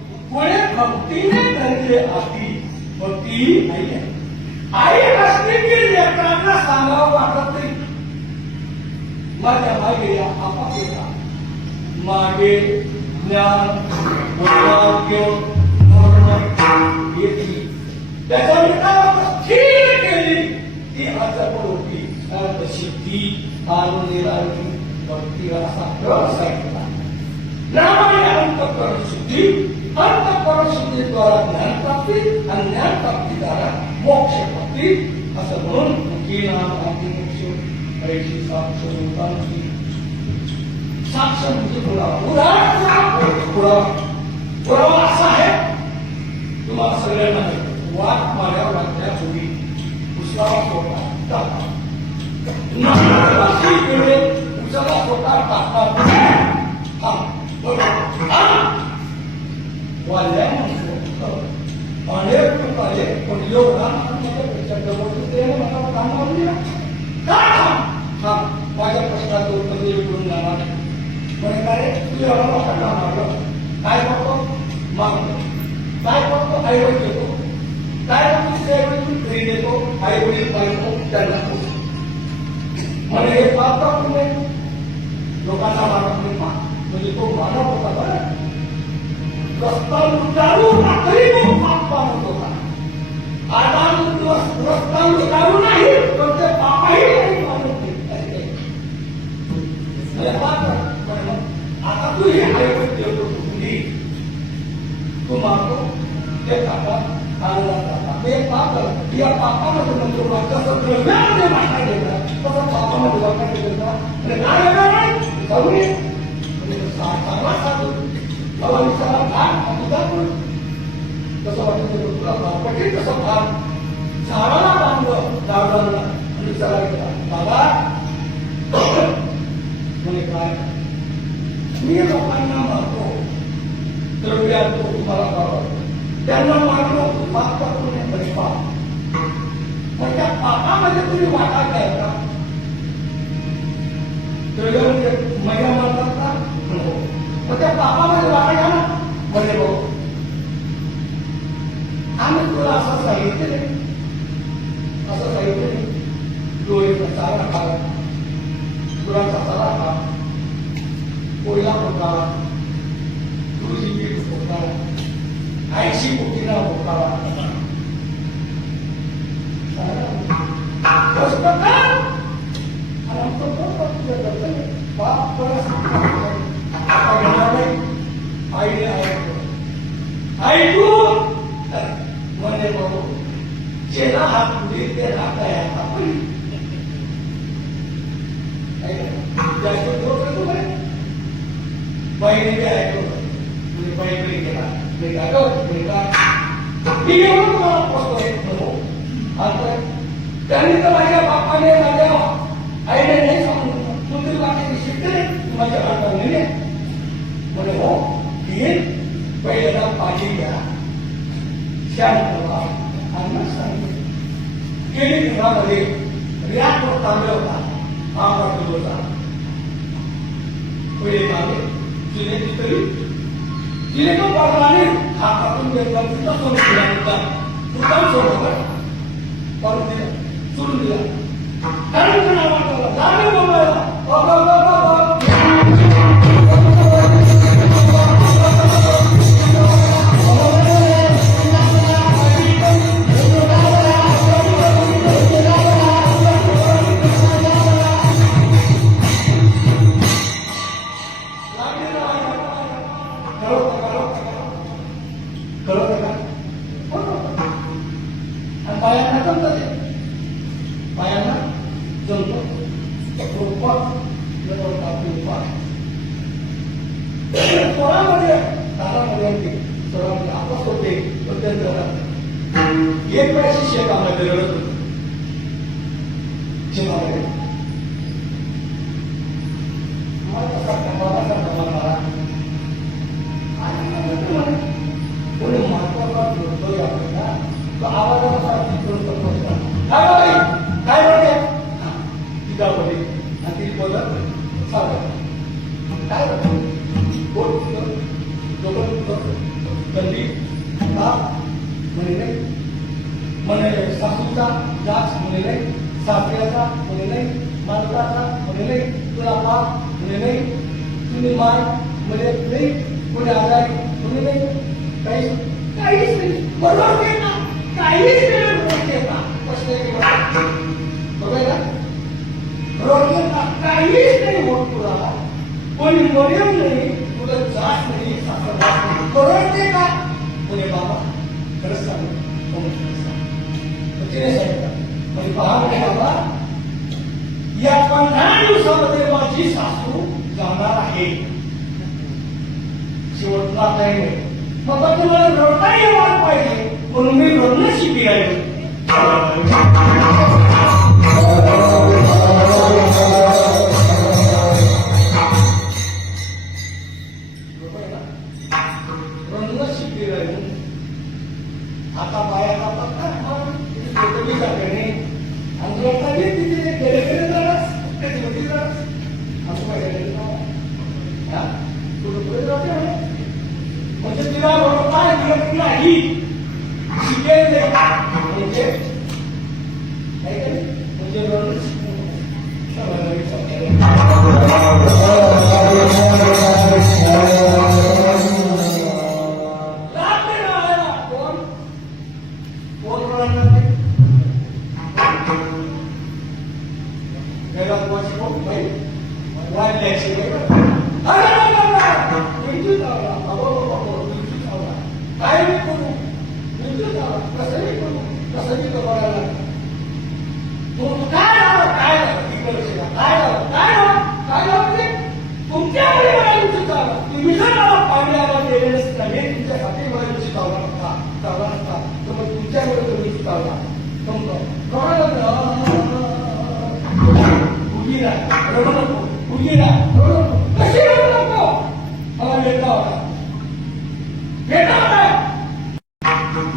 भक्तीने त्यांचे आती भक्ती आई आहे. आई असते की लेकरांना सांगावं वाटत नाही. माझ्या मागे या आपा केला मागे ज्ञान वैराग्य येते त्याचा विकास स्थिर केली ती अचप होती सिद्धी आनंदी भक्ती असा रस ऐकला. ज्ञानाने अंतःकरण शुद्धी अंतःकरण शुद्धीद्वारा ज्ञान प्राप्ती आणि ज्ञान प्राप्तीद्वारा मोक्ष प्राप्ती असं म्हणून ऐशी साक्ष लोकांची साक्ष म्हणजे पुरावा असा आहे. तुम्हाला सगळ्यांना वाट मार्यावर लागण्यापूर्वी उचलावा सोडा टाका उचला सोडा टाका अनेक प्रकारे पण योगदान माझ्या प्रश्नाचं उत्तर देऊन जाणार म्हणे काय तू एवढा मोठा मारलं काय करतो मागतो काय करतो आई वडील देतो काय करतो ते वडील घरी देतो आई वडील पाहिजे त्यांना म्हणे हे पाप करून लोकांना मारत नाही म्हणजे तो मानव होता बरं रस्ता लुटारू तरी तो पाप मानत होता. आता रस्ता लुटारू नाही पण ते पापही नाही मानत आता तू हे आयुष्य देतो तू मानतो ते काका आनंदात ते पाप या पापामध्ये म्हणतो कसं द्रव्यामध्ये मागता गेला तसं पापामध्ये वाटण्यात गेला आणि काय चांगला साधू बाबा विचारा भाग कसं वाटतं तुला भापटी कसं भाग झाडाला बांधलं झाडाला विचारा केला बाबा म्हणे काय मी लोकांना मारतो द्रव्यातो तुम्हाला करावं त्यांना मारलं माफ करतो नाही पाप पण त्या पापामध्ये तुम्ही वाटा काय का द्रव्यामध्ये महिला मारतात का मग त्या पापामध्ये वाटा घ्या ना म्हणजे भाऊ आम्ही तुला असं सांगितले असं सांगितले डोळेचा चारा खा गुरांचा चारा खा कोयला होता तुळशी पीठ होता 80 कोटीला होता ऐकून म्हणे भाऊ जेला हात पुढे ते राहताय बहिणीने ऐकलं म्हणजे बहिणीकडे गेला मी येऊन तुम्हाला पोचतोय त्यांनी तर माझ्या बापाने माझ्या आईने नाही सांगितलं तुमची बाकी शिकते माझ्या आठवणीने म्हणे हो येईल पहिल्यांदा पाठी घ्या शांत व्हा आणि सांगितलं गेली घरामध्ये रियाजवर चांगला होता 5 किलोचा पहिले मागे तिने तो पडलाने हातातून घेतला तिथं सोडून दिला मुद्दाम सोडला करून दिला सोडून दिला कारण कुणाला वाटलं जाणे बोलायला पायांना जमतं ते पायांना जमतो स्वरामध्ये दादामध्ये स्वरामध्ये आपस होते पण त्यांचं एक वेळाची शेत आम्हाला रडत होती शेतामध्ये कोणी महत्वाचा बोलतोय आपल्याला तो आवाजाचा काय म्हणते तिला बोले आणि ती बोलत सांगा काय बोल गल्ली का म्हणे नाही म्हणे सासूचा जाच म्हणे नाही सासऱ्याचा म्हणे नाही मालकाचा म्हणे नाही तुला बाप म्हणे नाही तुम्ही माय म्हणे नाही कोणी आजारी म्हणे नाही काहीच नाही बरोबर नाही ना काहीच नाही बघायला रोजला काहीच नाही होत तुला कोणी मरेल नाही तुला जात नाही परवडते का म्हणे बाबा खरंच सांगू तिने सांगितलं म्हणजे पहा म्हणे बाबा या 15 दिवसामध्ये माझी सासू जाणार आहे शेवटला काही नाही मग तुम्हाला रडता येणार पाहिजे म्हणून मी रडणं शिकली आहे आता बाया जातात ना आणि लोकांनी तिथे गेले जाणार त्याची होती जाणार असं पाहिजे पुढे जाते म्हणजे तिला काय मिळत नाही शिकेल म्हणजे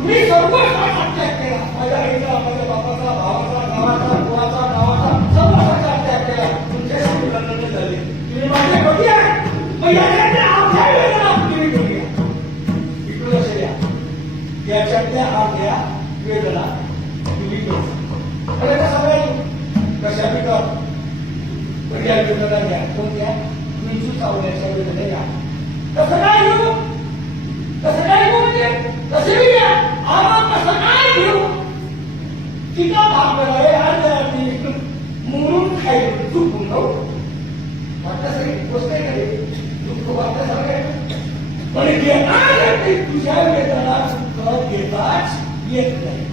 मी सर्व त्याग केला माझ्या आईचा माझ्या बापाचा भावाचा गावाचा कुळाचा गावाचा सर्व त्याग केला तुमच्याशी लग्न झाले तुम्ही माझे कधी आहे मग याच्यातल्या अर्ध्या वेळेला तुम्ही घेऊन या इकडे लक्ष द्या याच्यातल्या अर्ध्या वेळेला तुम्ही घेऊन अरे कसा वेळ कशा पिकअप पर्याय वेदना घ्या कोणत्या विंचू चावण्याच्या वेदना घ्या कसं काय घेऊ कसं काय घेऊ म्हणजे कसे घ्या आम्हाला कसं काय घेऊ तिचा भाग करावे आज मुरून खाईल चुकून जाऊ वाटण्यासारखी गोष्ट आहे काही दुःख वाटण्यासारखं आहे पण घेता तुझ्या वेदना घेताच येत नाही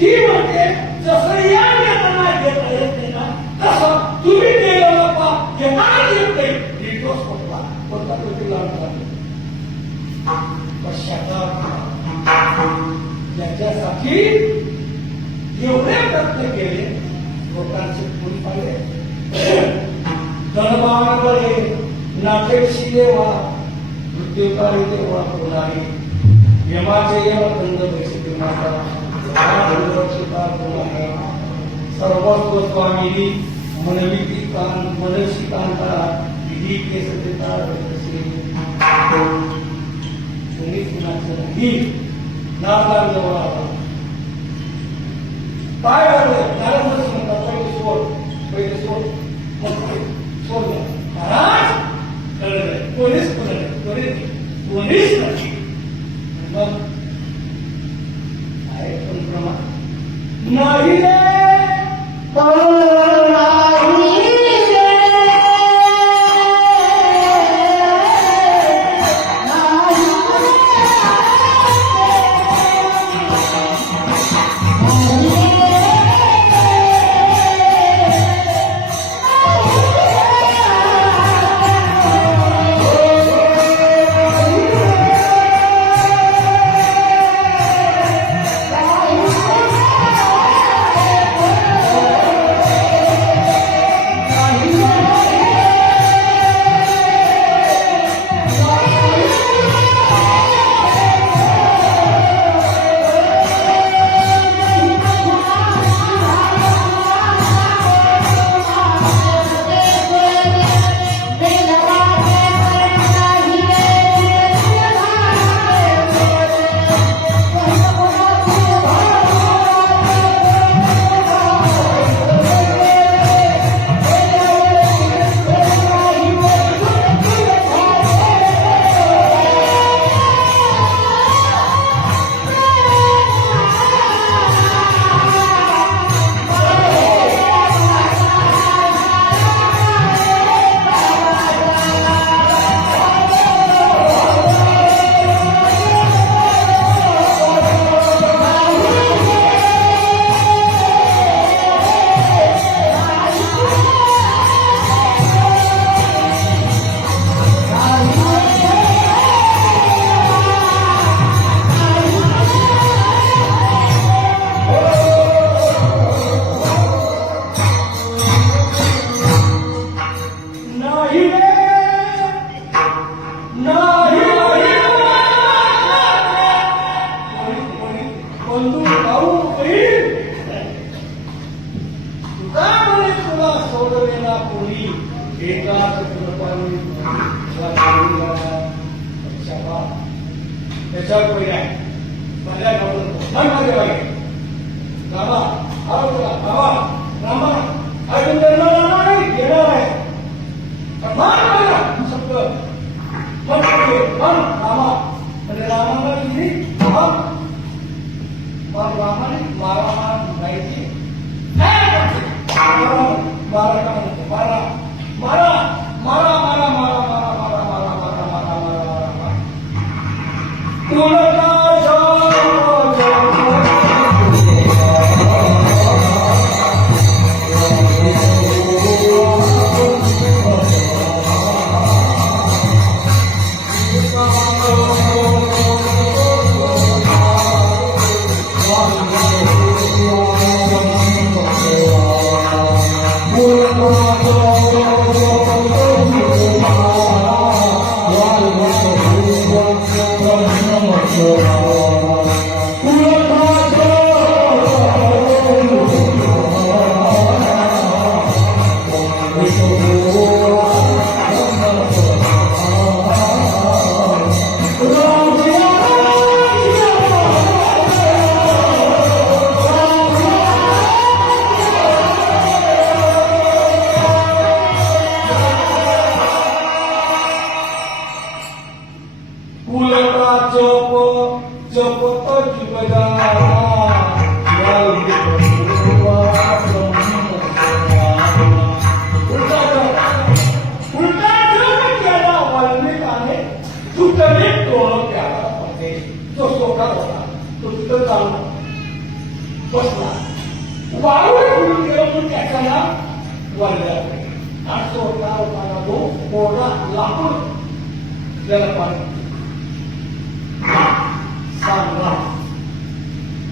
ती म्हणते जसं या वेदना घेता येत नाही ना तसं तुम्ही केलं बाप्पा घेता येत नाही निर्दोष पडला कोणता तो तिला पश्चाताप बाकी एवढे प्रयत्न केले, लोकांचे फुल पाहिले, धनबाणवळे नाटेक्षी देवा मृत्यूकारी देवा कोणाही यमाचे यमदंड बैसते माता रक्षिता कोणाही सर्वस्व स्वामिनी मनविती कांत मनसी कांता विधी केस देता कोणी कुणाचं नाही नारदार जवळ आला काय झालं नारद म्हणतात पहिले सोड मग सोड महाराज कळलं कोणीच कोणीच नाही मग आहे पण प्रमाण नाही रे त्याच्यावर पहिला आहे पहिल्या रामा रामा रामा अजून त्यांना नाही घेणार आहे शब्द रामा म्हणजे रामाला दिली रामाने मारा माहिती मारा मारा मारा मारा मारा मारा मारा मारा मारा मारा मारा मारा मारा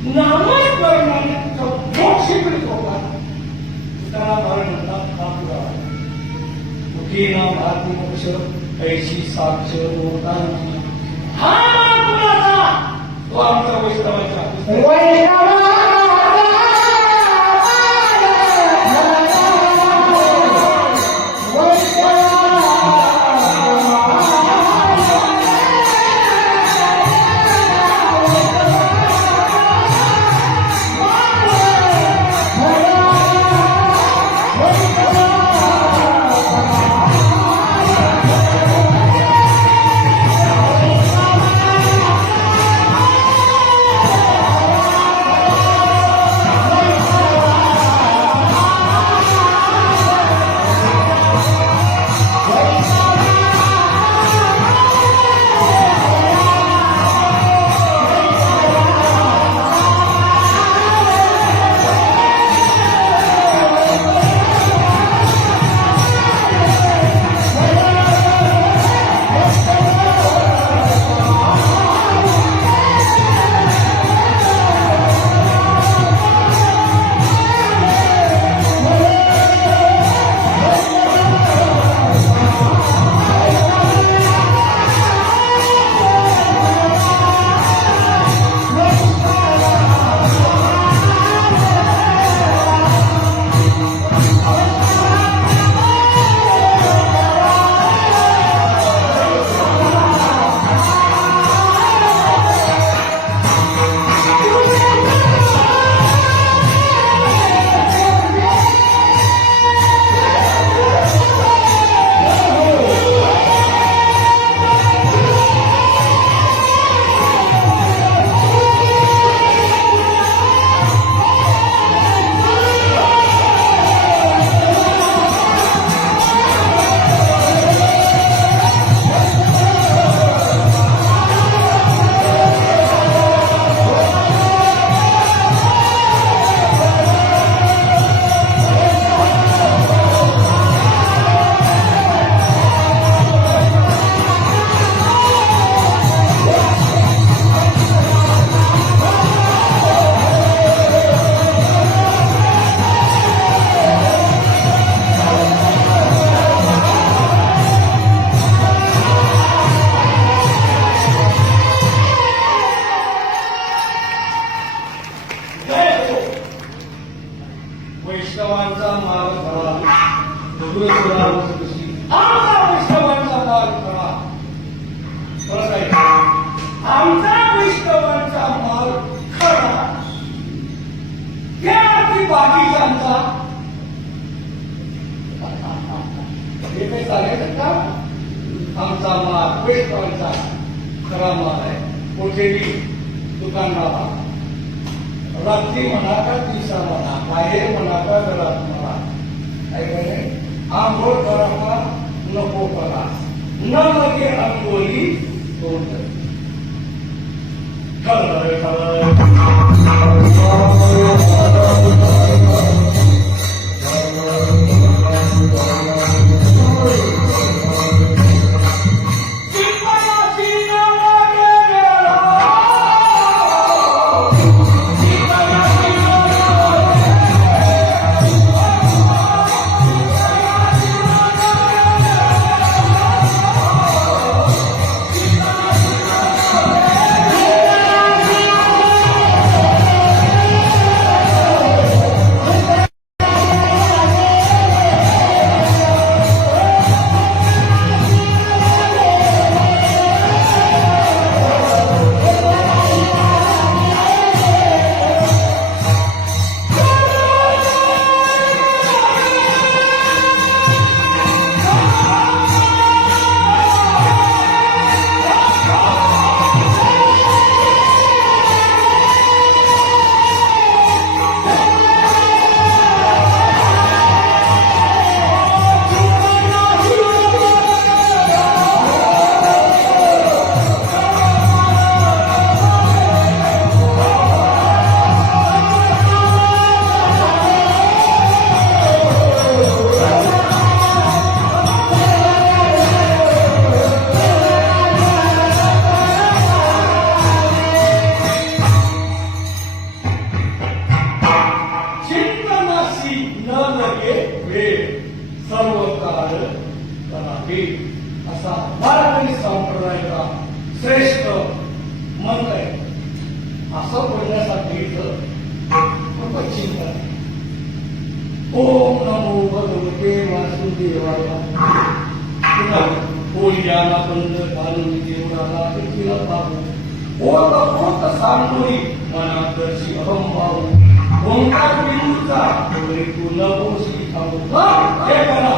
नामस्मरणाने मोक्ष मिळत होता. तुकाराम महाराज म्हणतात हा पुरावा मुखी नाम भारती मोक्ष ऐशी साक्ष होता. हा कुणाचा? तो आमचा वैष्णवाचा. वैष्णवांचा मार्ग खरा आमचा वैष्णवांचा मार्ग खरा. परत आहे आमचा वैष्णवांचा मार्ग खरा त्या बाकीच्यांचा हे काही चालायचं का? आमचा मार्ग वैष्णवांचा खरा मार्ग आहे. कुठेही दुकानदार रात्री म्हणा का दिवसा म्हणा बाहेर म्हणा का घरात म्हणा काय करे आंघोळ करा का नको करा न लगे अंघोळी तोड असा वारकरी संप्रदायाचा श्रेष्ठ मंत्र आहे. असं बोलण्यासाठी इथं चिंतन आहे. ओम नमो भगवते वासुदेवाय. बोलण्याला बंद घालून देवळाला देखील पाहू ओत ओत सांडोळी मनात दर्शी अहम वाहू ओंकार बिंदूचा तू न बोशी थांबू हे करा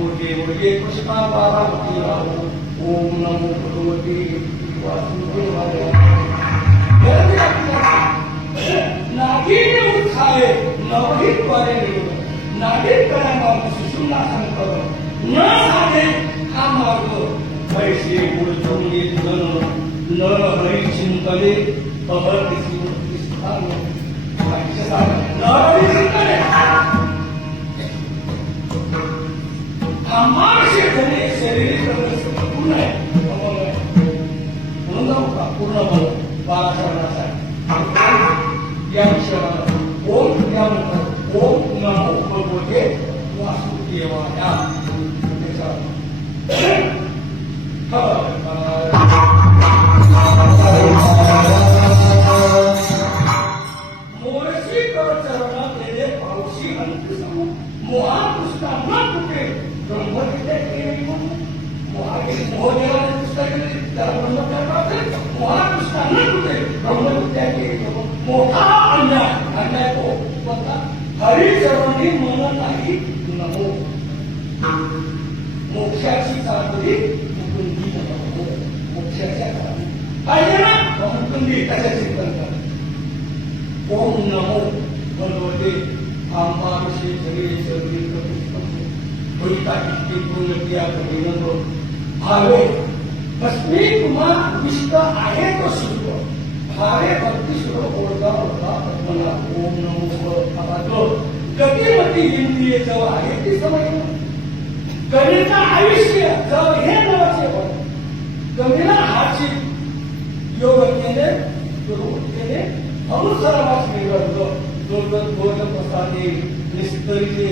ओढे ओढे पुष्पा बारावती राहू. ओम नमो भगवते वासुदेवाय. नागीने उत्साहे नवहित द्वारे निवड नागीत करायला सुषुम्ना संकल्प न साधे हा मार्ग पैसे उडजवणे धन न हरी चिंतले अहर्निसी स्थान न हरी चिंतले आमाशे धने शरीर पूर्ण आहे म्हणून जाऊ का पूर्ण बल बारा शरणासाठी या विषयाला ओम या म्हणतात. ओम नमो भगवते वासुदेवाय. मोरशी कर चरणा तेरे पावशी अंतसम मोहाकृष्णा न कुठे ब्रह्मविद्या केली मोहदेवाने पुस्तक केली त्याला ब्रह्मविद्या मोहाकृष्णा न कुठे ब्रह्मविद्या केली. मोठा अन्याय अन्याय हो कोणता हरिचरणी मन नाही नमो. मोक्षाची चाकरी मुकुंदी नमो. मोक्षाच्या चाकरी पाहिजे ना मुकुंदी कशा चिंतन कर. ओम नमो भगवते आंबाशे शरीर शरीर होता किती पूर्णक्रिया करून भावे भस्मी तुम्हा विष्ट आहे तो शुद्ध भावे भक्ती शुद्ध ओळखा होता मला. ओम नमो आता तो गतिमती इंद्रिय जव आहे ती समय कवीचं आयुष्य जव हे नावाचे होय. कवीला हाची योगज्ञेने गुरुज्ञेने अनुसरावास निवडलो दोन दोन प्रसादे निस्तरीचे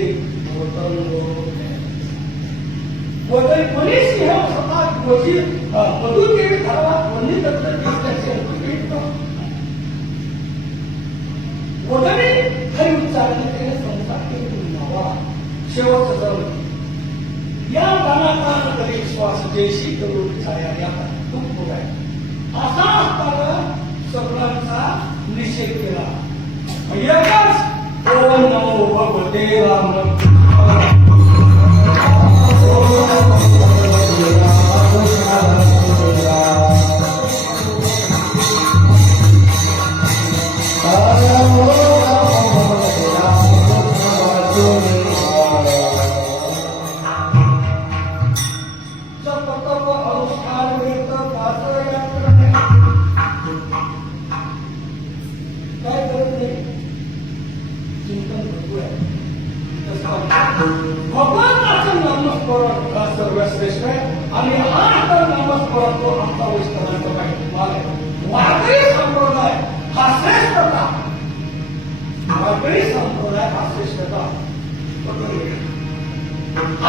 वदन कोणीच ह्या स्वतः गोष्टी मधून केली धावा कोणी वदने खरी उच्चारणे केले संसार नवा शेवटचं जवळ या गानाचा तरी श्वास जयशी करून छाया खूप मोठा आहे. असा असताना सगळ्यांचा निषेध केला. एकच ओम नमो भगवते राम. भगवानाचं नामस्मरण सर्वश्रेष्ठ आहे आणि हा तर नामस्मरण तो आमचा वैष्णवांचा पाहिजे. वारकरी संप्रदाय हा श्रेष्ठता. वारकरी संप्रदाय हा श्रेष्ठता.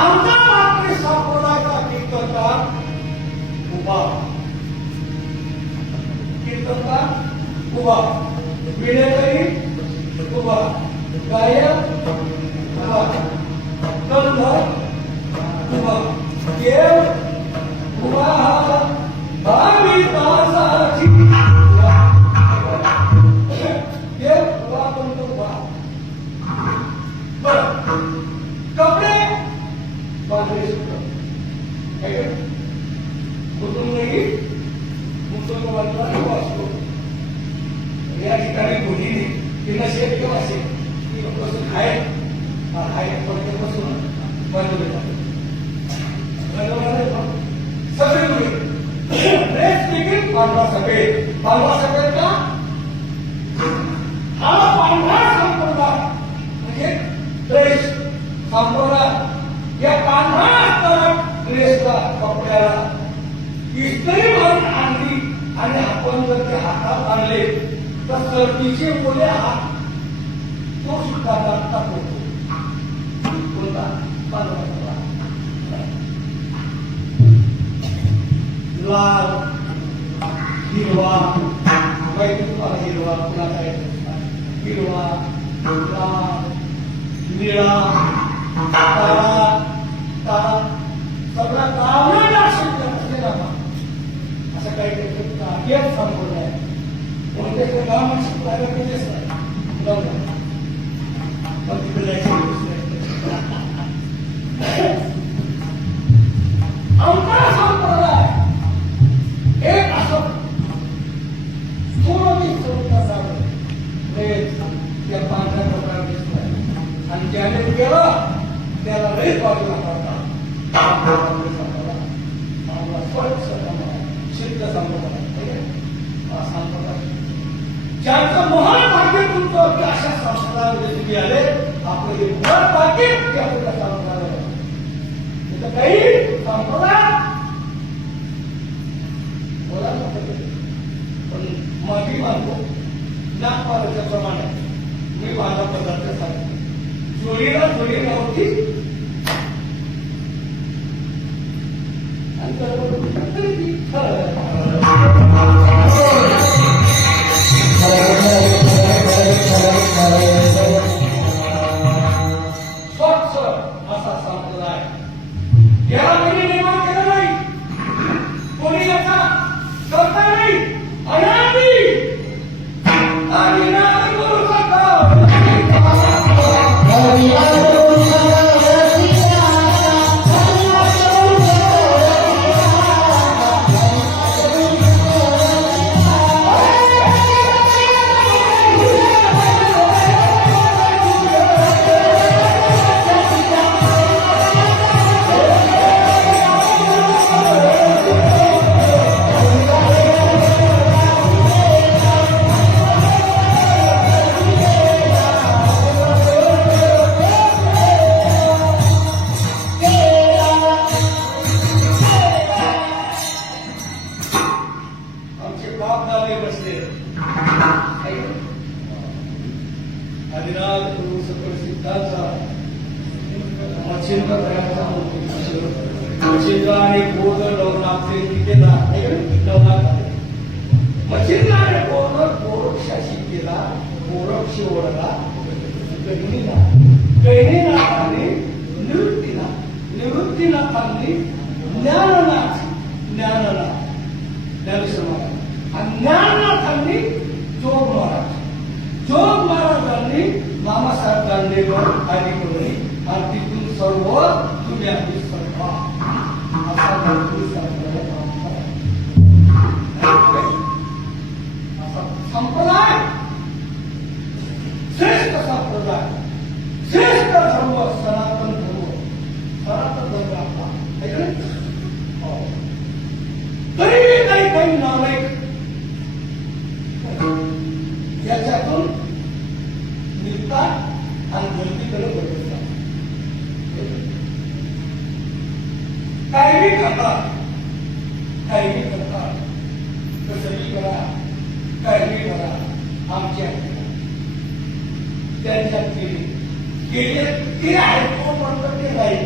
आमचा वारकरी संप्रदायाचा कीर्तनकार उभा कीर्तनकार उभा विणेकरी उभा गायक उभा गंधर्व उभा देव उभा भाविकासाठी देव उभा कोणतो उभा. बर कपडे बांधले कुठून नाही मुसलमानांचा वाचतो या ठिकाणी कोणी तिला शेत किंवा शेत बसून आहे बसून बनवले सगळे ड्रेस देखील पांढरा सफेद पांढरा सफेद का हा पांढरा संप्रदाय म्हणजे ड्रेस संप्रदाय या पांढरा ड्रेसला कपड्याला इस्त्री मारून आणली आणि आपण जर ते हातात आणले तर सर्दीचे मुले हात तो सुद्धा टाकतो. कोणता पांढरा हिरवा माहिती तुम्हाला हिरवा कुणाचा हिरवा लाल निळा काळा काळा सगळा कावळा शब्द असलेला असं काही काही संपूर्ण आहे कोणते गाव शिकवायला पण तिथे जायचं आमचा संप्रदाय एक असं थोडं त्या पांढऱ्या कपड्यावर दिसतोय आणि ज्याने केलं त्याला लई बाजूला करतात स्वच्छ सिद्ध संप्रदाय ज्यांचं महान भाग्य तुमचं की अशा संप्रदायामध्ये तुम्ही आले आपलं हे महान भाग्य की आपल्या संप्रदायाला तिथं काही संप्रदाय बोला पण माझी मानतो नागपालाच्या प्रमाणे मी माझा पदार्थ सांगतो चोरीला चोरी नव्हती आणि स्वच्छ असा संप्रदाय याला कोणी निर्माण केला नाही कोणी याचा करता नाही अनादी आणि नाद करू आणि गोदर लवणाचे तिथे मच्छिंद्र आणि गोदर गोरक्षाशी केला गोरक्ष ओढला गहिनीनाथाने निवृत्तीनाथांनी ज्ञाननाथ ज्ञानेश्वर आणि ज्ञाननाथांनी जोग महाराजांनी मामासाहेब दांडेकर आदी करून आणि तिथून सर्व तुम्ही आपली सर्व संप्रदाय श्रेष्ठ संप्रदाय श्रेष्ठ धर्म सनातन धर्म आपला तरी काही नालायक याच्यातून निघतात आणि गलतीकडे बदलतात काही करतात कसंही करा काही करा आमच्या त्यांच्या गेले ते आहेत कोण म्हणतात ते नाही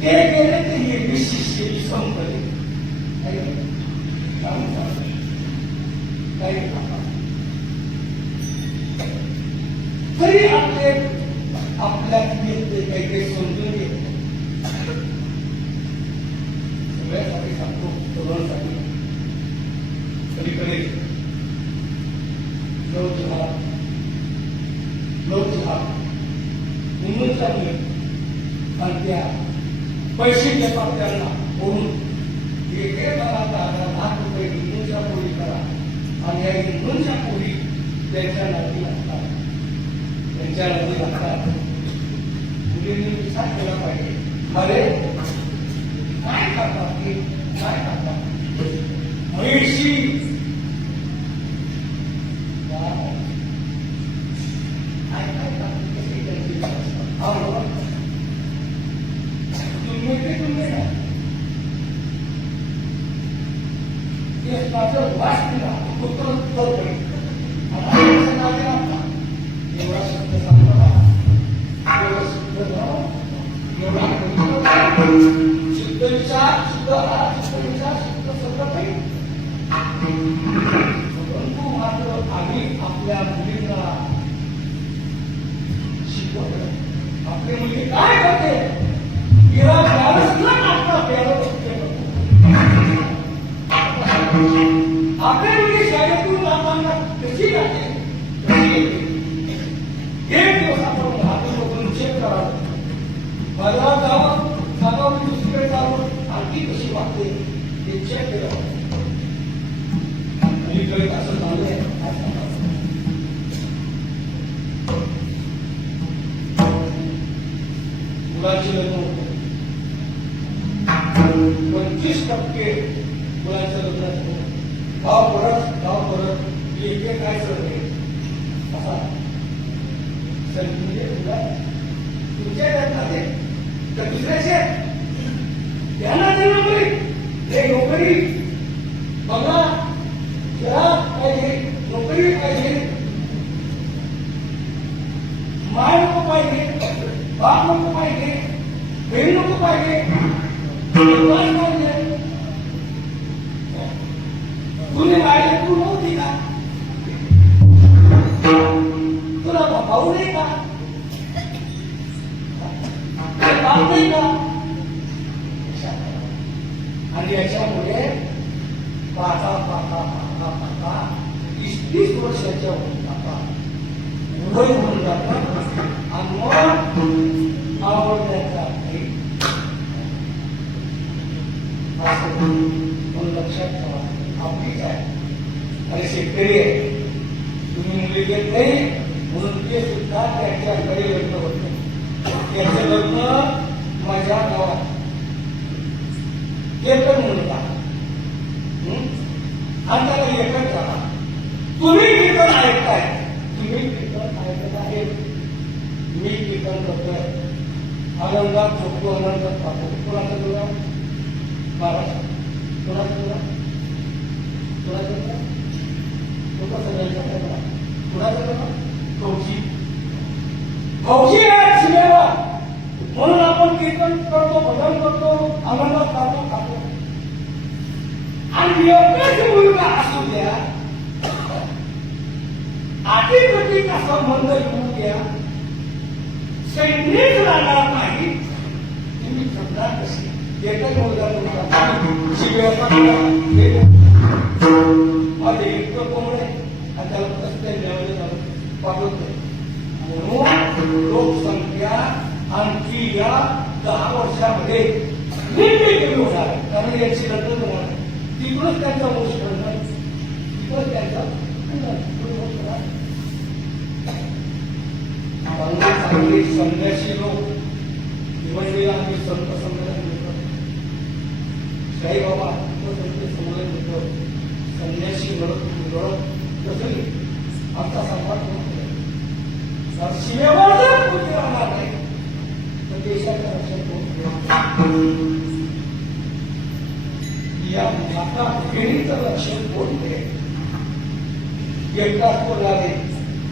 ते गेले ते हे विशिष्ट संपले काही तरी आपल्यात घेतले काही काही समजून घेतले सगळ्यासाठी सांगतो तरुणांसाठी कधीकडे म्हणून चालले आणि त्या पैसे देतात त्यांना म्हणून ₹1,000 हिंदूंच्या पोळी करा आणि या हिंदूंच्या पोळी त्यांच्या नदी लागतात त्यांच्या नदी लागतात मुलींनी विचार केला पाहिजे अरे काय करतात ते काय करतात म्हैशी शुद्ध विचार शुद्ध शुद्ध सगळं काही आपल्या शाळेतून जाताना कशी जाते एक दिवस आपण हाती बघून चेक करावं, बाजारात जावं, सांगावं दुसरीकडे जावं, आणखी कशी वागते हे चेक केलं. अलीकडे असं चालू आहे. मुलांचे लग्न होते, 25% मुलांचं लग्न होतं. गाव परत इथे काय करते असा म्हणजे तुमच्या आहे तर दुसऱ्याचे त्यांना ते नोकरी, हे नोकरी बघा जरा पाहिजे, नोकरी पाहिजे, माय नको पाहिजे, बाप नको पाहिजे, बहीण नको पाहिजे, पाहिजे. तुम्ही गाडी तू नव्हती का? तुला भाऊ नाही का? बाप नाही का? आणि याच्यामुळे पाहता 30 वर्षाच्या होऊन जातात, मुलं होऊन जातात आणि मग आवडण्याचा लक्षात ठेवा. आपलीच आहे. अरे शेतकरी आहे, तुम्ही मुली घेत नाही म्हणून ते सुद्धा त्याच्याकडे लग्न होते. त्याचं लग्न माझ्या गावात एकच मुलगा आणि त्याला एकच झाला. तुम्ही कीर्तन ऐकताय, तुम्ही कीर्तन ऐकत आहे, मी कीर्तन करतोय. आनंदात झोपतो, आनंदात पाहतो. कोणाचं तुला महाराज, कोणाचं तुला फौजी आहे शिमेला म्हणून आपण कीर्तन करतो, भजन करतो, आनंदात खातो. आणि योग्यच मुलगा असू द्या, आटीप्रतीचा संबंध येऊ द्या, सैनिक राहणार नाही. तुम्ही समजा कशी एकच मुलगा माझे इतकं कोंबडे आणि त्याला कसं लेवल पाठवत नाही. म्हणून लोकसंख्या आणखी या 10 वर्षामध्ये कमी होणार आहे. कारण याची लग्न होणार, तिकडूनच त्यांचा वंश घडणार, तिकडूनच त्यांचा चांगले संन्यासी लोक निवडलेला आम्ही संत संमेलन घेतो. काही बाबा संमेलन घेतो, संन्यासी लढत कसं आमचा संवाद सीमेवर जर कोणी राहणार नाही तर देशाचं रक्षण कोण? या माता भगिनीचं रक्षण कोण करेल? एकटाच बोलणारे,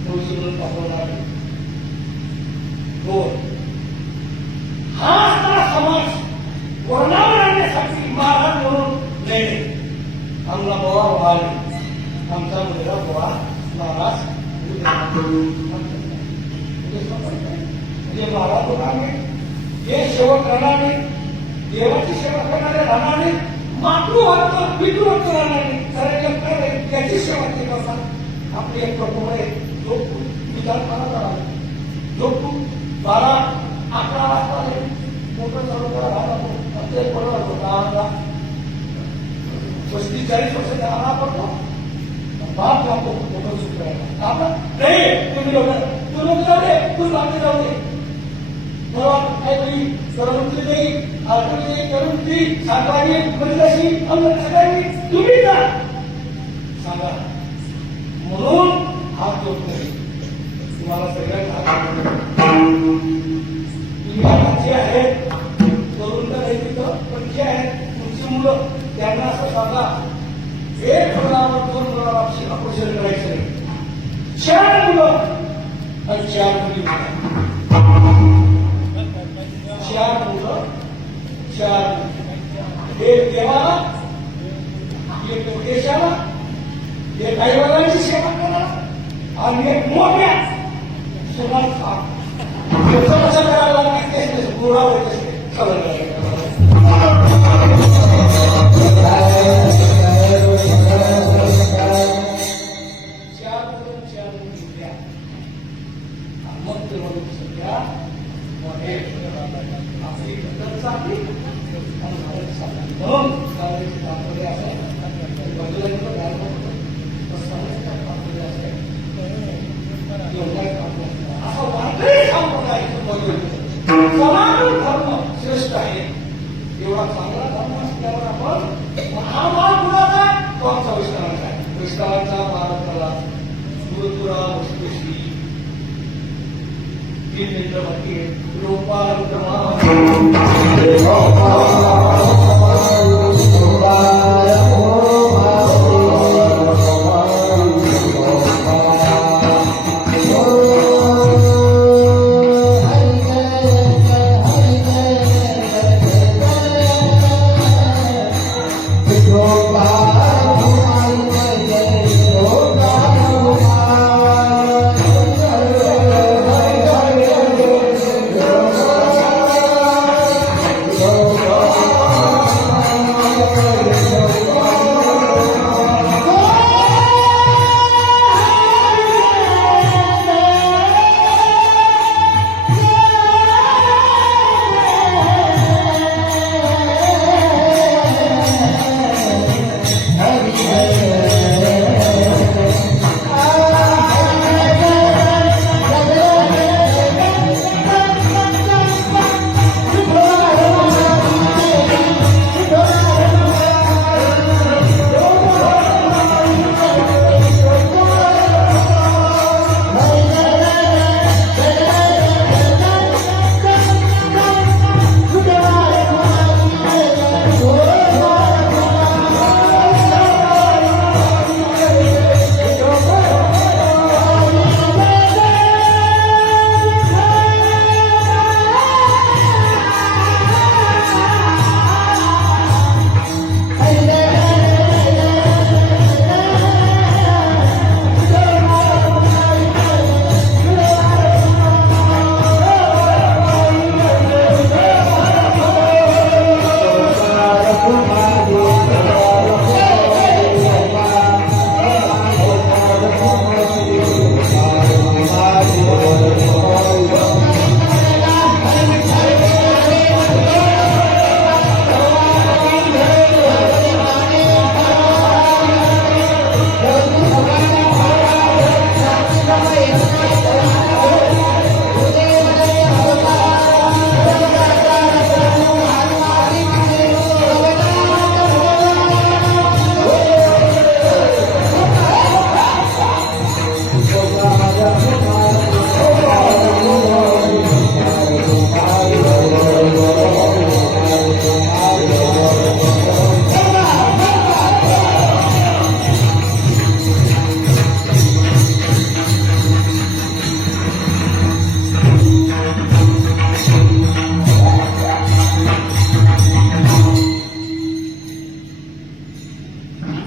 फौजी म्हणून पाठवणारे कोण? हा आपला समाज वर्णावर आणण्यासाठी महाराज म्हणून नाही. आमला बोवा व्हावे, आमचा मुलगा बोवा महाराज म्हणजे महाराज होणार नाही, हे सेवक राहणार नाही, देवाची सेवा करणारे राहणार नाही, मातृभक्त पितृभक्त राहणार नाही. कारण त्याची सेवा केली असतात. आपली एक प्रभू आहे, जो विचार करा, जो 12-11 वाजता मोठं चालू करा, ते पडला होता 35-40 वर्ष आला पडतो. बाप जातो मोठं सुख राहिला नाही. तुम्ही लोक जाऊ दे, तू बाकी जाऊ दे, काहीतरी करवली देई, आठवली देई, करून ती सातवाडी बदलाशी सगळ्यांनी तुम्ही जा सांगा. म्हणून हात जोडतोय तुम्हाला सगळ्यांना. तुम्ही जे आहेत करून तर नाही तिथं, पण जे आहेत तुमची मुलं त्यांना असं सांगा, एक मुलावर 2 मुलाला अपोषण करायचं नाही. 4 मुलं आणि 4 मुली, 4 मुलं 4 मुली. एक देवाला, एक देशाला, एक आईवडिलांची सेवा करा आणि एक मोठ्या सुनाचा कसं करायला लागते गोडावर सगळं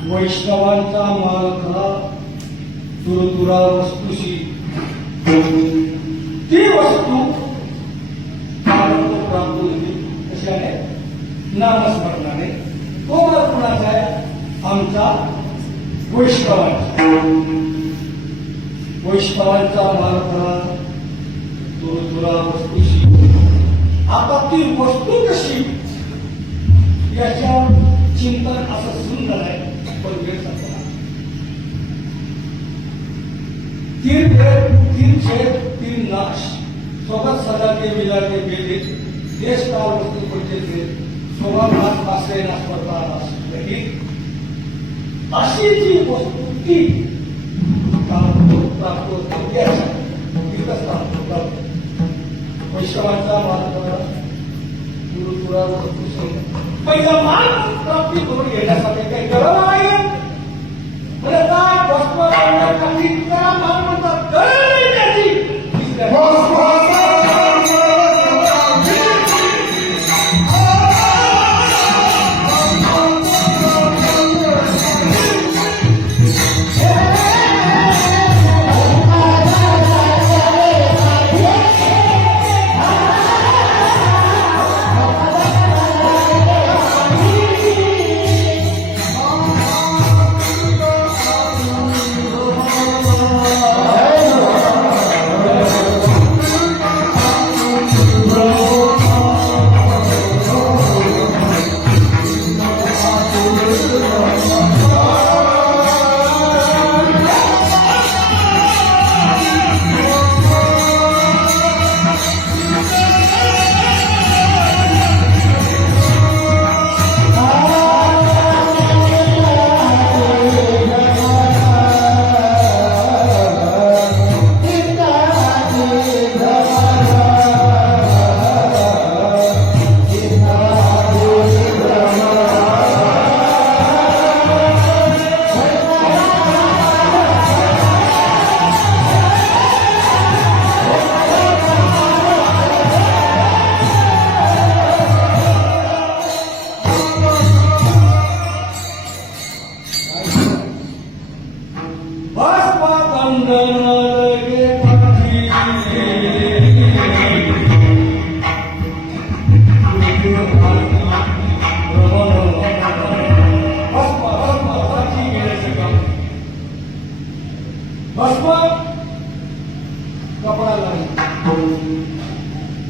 वैष्णवांचा माल खरा तुरतुरा वस्तूशी ती वस्तू प्राप्त होती कशाने नामस्मरणाने. तो माल कुणाचा आहे? आमचा वैष्णवांचा. वैष्णवांचा माल खरा तुरतुरा वस्तूशी. आता ती वस्तू कशी याच्या चिंतन असं सुंदर आहे. पण वेळ संपला. तीन वेळ, तीन छेद, तीन नाश, सोबत सदा के मिलाते बेले, देश काल वस्तू पडते ते सोबत नाश पासे नाश पडता नाश. अशी जी वस्तू ती प्राप्त होते तिथंच प्राप्त. वैष्णवांचा मार्ग गुरुपुरा वस्तू पहिला मार्ग प्राप्ती करून घेण्यासाठी काही गरज नाही. म्हणजे काय भस्म करण्यासाठी त्याला मान म्हणतात. गरज नाही त्याची.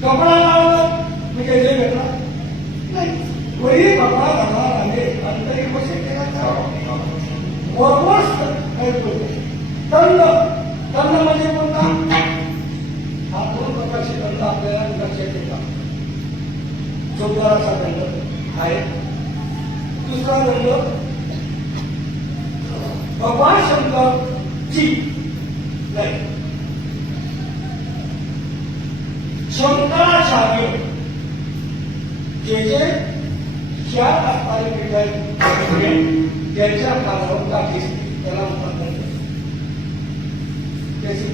कपडा लावला मी काही नाही भेटला नाही. वही कपडा घालणार आहे अंतरी कसे केला तंड. तंड म्हणजे कोणता? हा दोन प्रकारचे तंड आपल्याला लक्षात येतात. चौदाराचा दंड आहे. दुसरा दंड भगवान शंकरची नाही. शंकराचार्य जे जे चार असणारे पिढ्या त्यांच्या कालावधीला त्याला म्हणतात. त्याचे